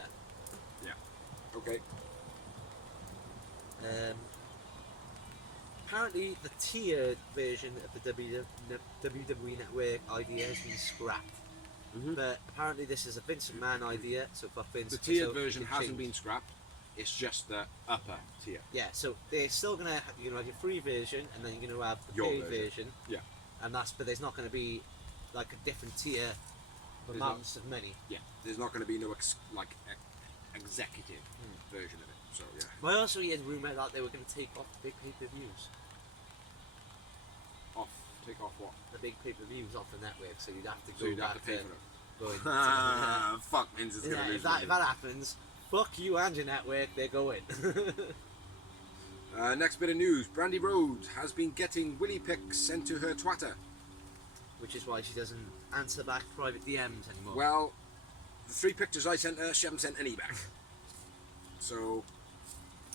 Yeah. Okay. Apparently, the tiered version of the WWE Network idea has been scrapped. But apparently, this is a Vince McMahon idea, so fuck Vince. The tiered so it version can hasn't change. been scrapped. It's just the upper tier. Yeah, so they're still gonna have your free version, and then you're gonna have the Your paid version. version, Yeah. and but there's not gonna be like a different tier There's amounts of money. Yeah. There's not going to be no executive version of it. So yeah. But I also heard rumour that they were gonna take off the big pay-per-views. Take off what? the big pay-per-views off the network, so you'd have to go So you'd back have to pay to for them. going. Fuck, Minz is Yeah, gonna lose if that money. happens, fuck you and your network, they're going. Next bit of news. Brandy Rhodes has been getting willy pics sent to her Twitter. Which is why she doesn't answer back private DMs anymore. Well, the 3 pictures I sent her, she hasn't sent any back. So,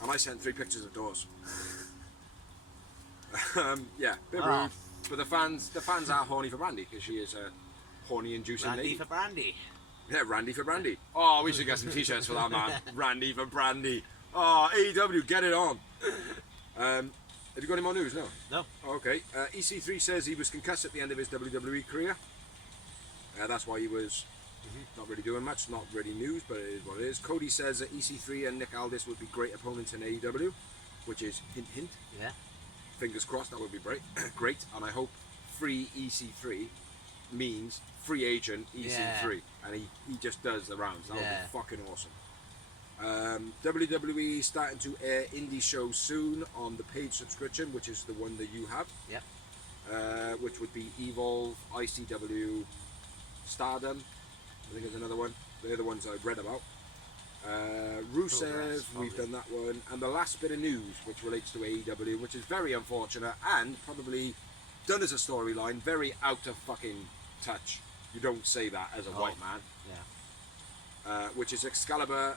and I sent 3 pictures of doors. Yeah, bit Ah. rude. But the fans are horny for Brandy because she is a horny inducing Randy lady. for Brandy. Yeah, Randy for Brandy. Oh, we should get some t-shirts for that, man. Randy for Brandy. Oh, AEW, get it on. Have you got any more news? No. No. Okay. EC3 says he was concussed at the end of his WWE career. That's why he was not really doing much. Not really news, but it is what it is. Cody says that EC3 and Nick Aldis would be great opponents in AEW, which is hint hint. Yeah. Fingers crossed, that would be great. Great, and I hope free EC3 means free agent EC3, and he just does the rounds. That would be fucking awesome. WWE starting to air indie shows soon on the paid subscription, which is the one that you have. Yep. Which would be Evolve, ICW, Stardom. I think there's another one. They're the ones I've read about. Rusev, Progress, we've done that one. And the last bit of news, which relates to AEW, which is very unfortunate and probably done as a storyline, very out of fucking touch. You don't say that as a white man. Yeah. Which is Excalibur,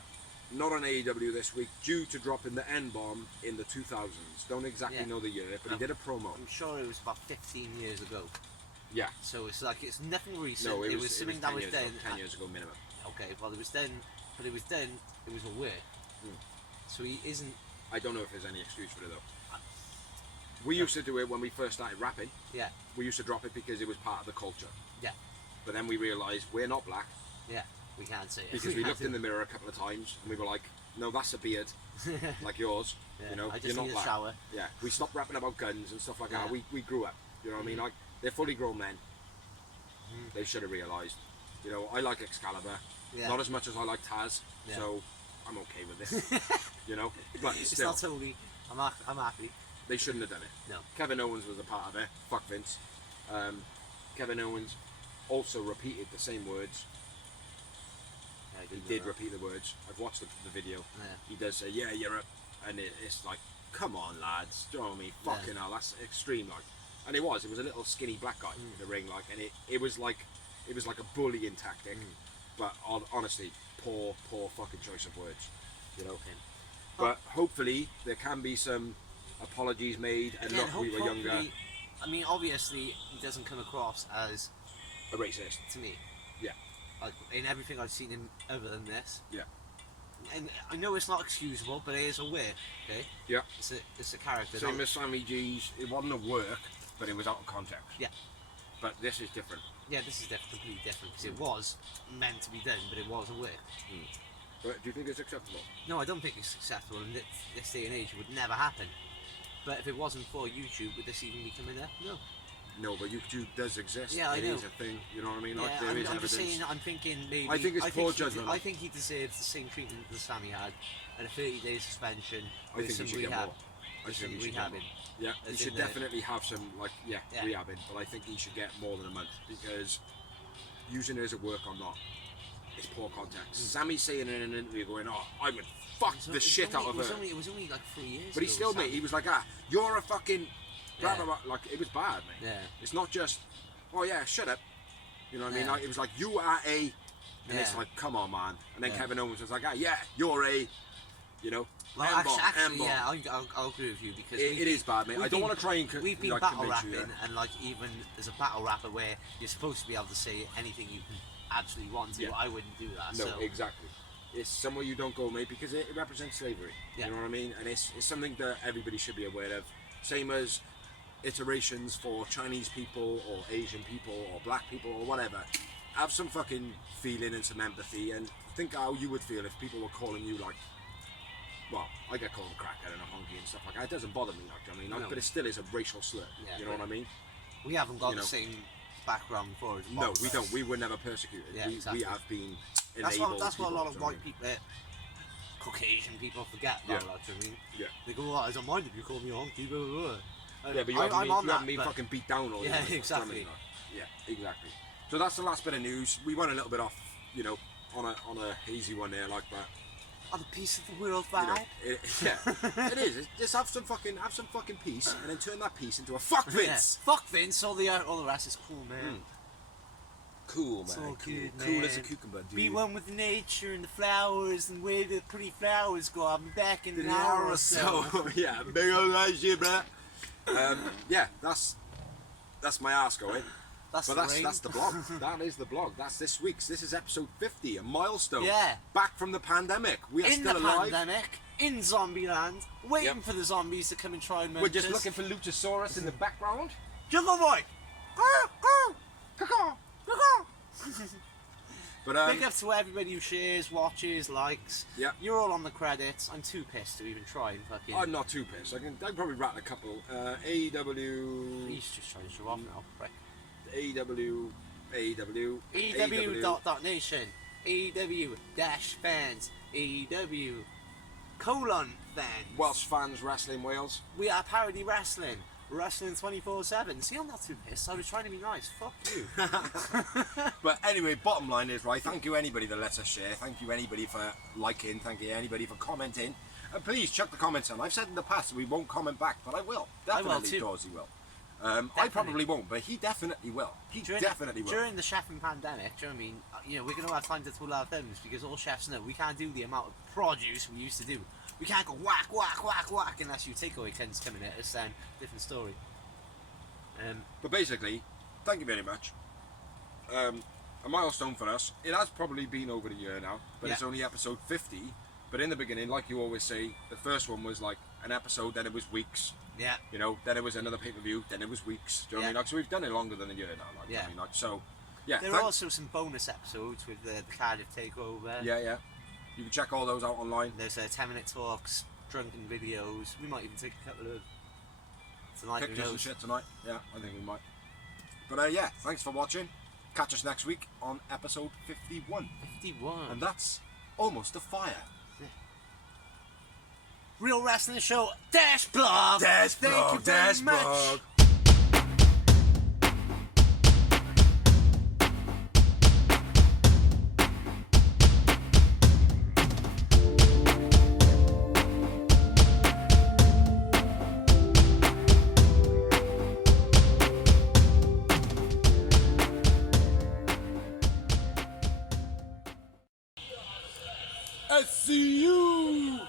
not on AEW this week, due to dropping the N-bomb in the 2000s. Don't exactly know the year, but he did a promo. I'm sure it was about 15 years ago. Yeah. So it's like, it's nothing recent. No, it was something that 10 was years done. ago, 10 years ago minimum. Okay, well it was done, but it was done, it was a work. So he isn't. I don't know if there's any excuse for it though. We used to do it when we first started rapping. Yeah. We used to drop it because it was part of the culture. Yeah. But then we realised we're not black Yeah. We can't say it. because we looked in the mirror a couple of times and we were like, no, that's a beard like yours. Yeah, You know, I just you're not need a black. shower. Yeah. We stopped rapping about guns and stuff like that. Yeah. We grew up. You know what I mean? Like they're fully grown men. They should have realised. You know, I like Excalibur. Yeah. Not as much as I like Taz. Yeah. So I'm okay with this. You know, but It's still, not totally. I'm happy. they shouldn't have done it. No. Kevin Owens was a part of it. Fuck Vince. Kevin Owens also repeated the same words. Yeah, I He know did that. repeat the words. I've watched the video. Yeah. He does say, "Yeah, you're up," and it's like, "Come on, lads, do you know what I mean? Fucking hell, that's extreme." Like, and it was a little skinny black guy in the ring, like, and it was like a bullying tactic. But honestly, poor fucking choice of words. You know. But hopefully there can be some apologies made. And Again, look, we were younger. hopefully- I mean, obviously, he doesn't come across as, A racist. to me, Yeah. like in everything I've seen him other than this. Yeah. And I know it's not excusable, but it is a way. Okay. Yeah. It's a character. Same not- as Sammy G's. It wasn't a work, but it was out of context. Yeah. But this is different. Yeah, this is completely different because it was meant to be done, but it was a work. But do you think it's acceptable? No, I don't think it's successful in this day and age. It would never happen. But if it wasn't for YouTube, would this even be coming up? No. No, but YouTube does exist. Yeah, I It know. is a thing. You know what I mean? Like Yeah, there is I'm just evidence. saying. I'm thinking maybe. I think it's poor judgment. I think he deserves the same treatment that Sammy had, and a 30-day suspension I with think some he should get rehab. more. I With some think he should get rehabbing. more. Yeah, he As should in the- definitely have some Yeah. rehabbing, but I think he should get more than a month because using it as a work or not, it's poor context. Sammy's saying in an interview going, "Oh, I would fuck the shit out of her," It was only like 3 years. but he ago, still, mate, Sammy. he was like, "You're a fucking," blah, Yeah. blah, blah. Like it was bad, mate. Yeah. It's not just, "Oh yeah, shut up," you know what I mean? Yeah. Like it was like, "You are a," and it's Yeah. like, "Come on, man," and then Yeah. Kevin Owens was like, "Yeah, you're a," you know. Well, M-bomb, actually, M-bomb. yeah, I'll agree with you because It is bad, mate. I don't want to try and we've been like, battle convince rapping, you, yeah. and like even as a battle rapper where you're supposed to be able to say anything you can absolutely want to. Yeah. I wouldn't do that. No, so. exactly. It's somewhere you don't go, mate, because it represents slavery. Yeah. You know what I mean? And it's something that everybody should be aware of. Same as iterations for Chinese people or Asian people or black people or whatever. Have some fucking feeling and some empathy and think how you would feel if people were calling you like, well, I get called a crackhead and a honky and stuff like that. It doesn't bother me, like, I mean, like, No. but it still is a racial slur. Yeah, you know what I mean? We haven't got You the know. same background for as No, battle we rappers. don't. We were never persecuted. Yeah, we exactly. have been That's enabled. what a lot of people, do you know what I white mean? people, Caucasian people forget Yeah. about that. I mean, Yeah. they go, "Oh, I don't mind if you call me a honky," blah, blah, blah. Yeah, but you I'm haven't on been that, but- fucking beat down all Yeah, year. exactly. Yeah, exactly. So that's the last bit of news. We went a little bit off, you know, on a hazy one there like that. On the piece of the world You know, vibe. yeah, it is. Just have some fucking peace, and then turn that peace into a fuck Vince. Yeah. Fuck Vince, all the rest is cool, man. Cool, man. It's all good, Cool man. as a cucumber, dude. Be one with nature and the flowers and where the pretty flowers go. I'll be back in In an hour or so. Yeah, big old nice shit, bruh. Yeah, that's my arse going. That's But the that's rain. the blog. That is the blog. That's this week's. This is episode 50, a milestone. Yeah. Back from the pandemic. We are in still the alive. pandemic, in zombie land, waiting Yep. for the zombies to come and try and We're munch just us. looking for Luchasaurus in the background. Jungle Boy! But Big up to everybody who shares, watches, likes. Yeah. You're all on the credits. I'm too pissed to even try and fucking... I'm not too pissed. I can probably rattle a couple. AEW, He's just trying to show off now. Right. AEW, AEW.nation. AEW dash fans. AEW colon fans. Welsh fans wrestling Wales. We are parody wrestling. Wrestling 24/7. See, I'm not too pissed. I was trying to be nice. Fuck you. But anyway, bottom line is, right, thank you anybody that lets us share. Thank you anybody for liking. Thank you anybody for commenting. And please chuck the comments on. I've said in the past that we won't comment back, but I will. I will Definitely, too. Dorsey will. I probably won't, but he definitely will. He definitely will. During the chefing pandemic, do you know what I mean? You know, we're going to have time to twiddle our thumbs because all chefs know we can't do the amount of produce we used to do. We can't go whack, whack, whack, whack unless you takeaway tends coming at us, then different story. But basically, thank you very much. A milestone for us. It has probably been over a year now, but it's Yeah. only episode 50. But in the beginning, like you always say, the first one was like an episode, then it was weeks. Yeah. You know, then it was another pay-per-view, then it was weeks. Do you know what I mean? Like, so we've done it longer than a year now. Like, Yeah. I mean, like, so, yeah. There are also some bonus episodes with the Cardiff takeover. Yeah. You can check all those out online. There's 10-minute talks, drunken videos. We might even take a couple of tonight. Who Pictures and knows? shit tonight. Yeah, I think we might. But yeah, thanks for watching. Catch us next week on episode 51. 51. And that's almost a fire. Real Wrestling Show Dash Blog. Dash Thank blog, you very dash much. blog. SCU!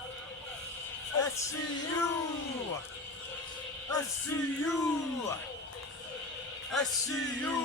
SCU! SCU! SCU!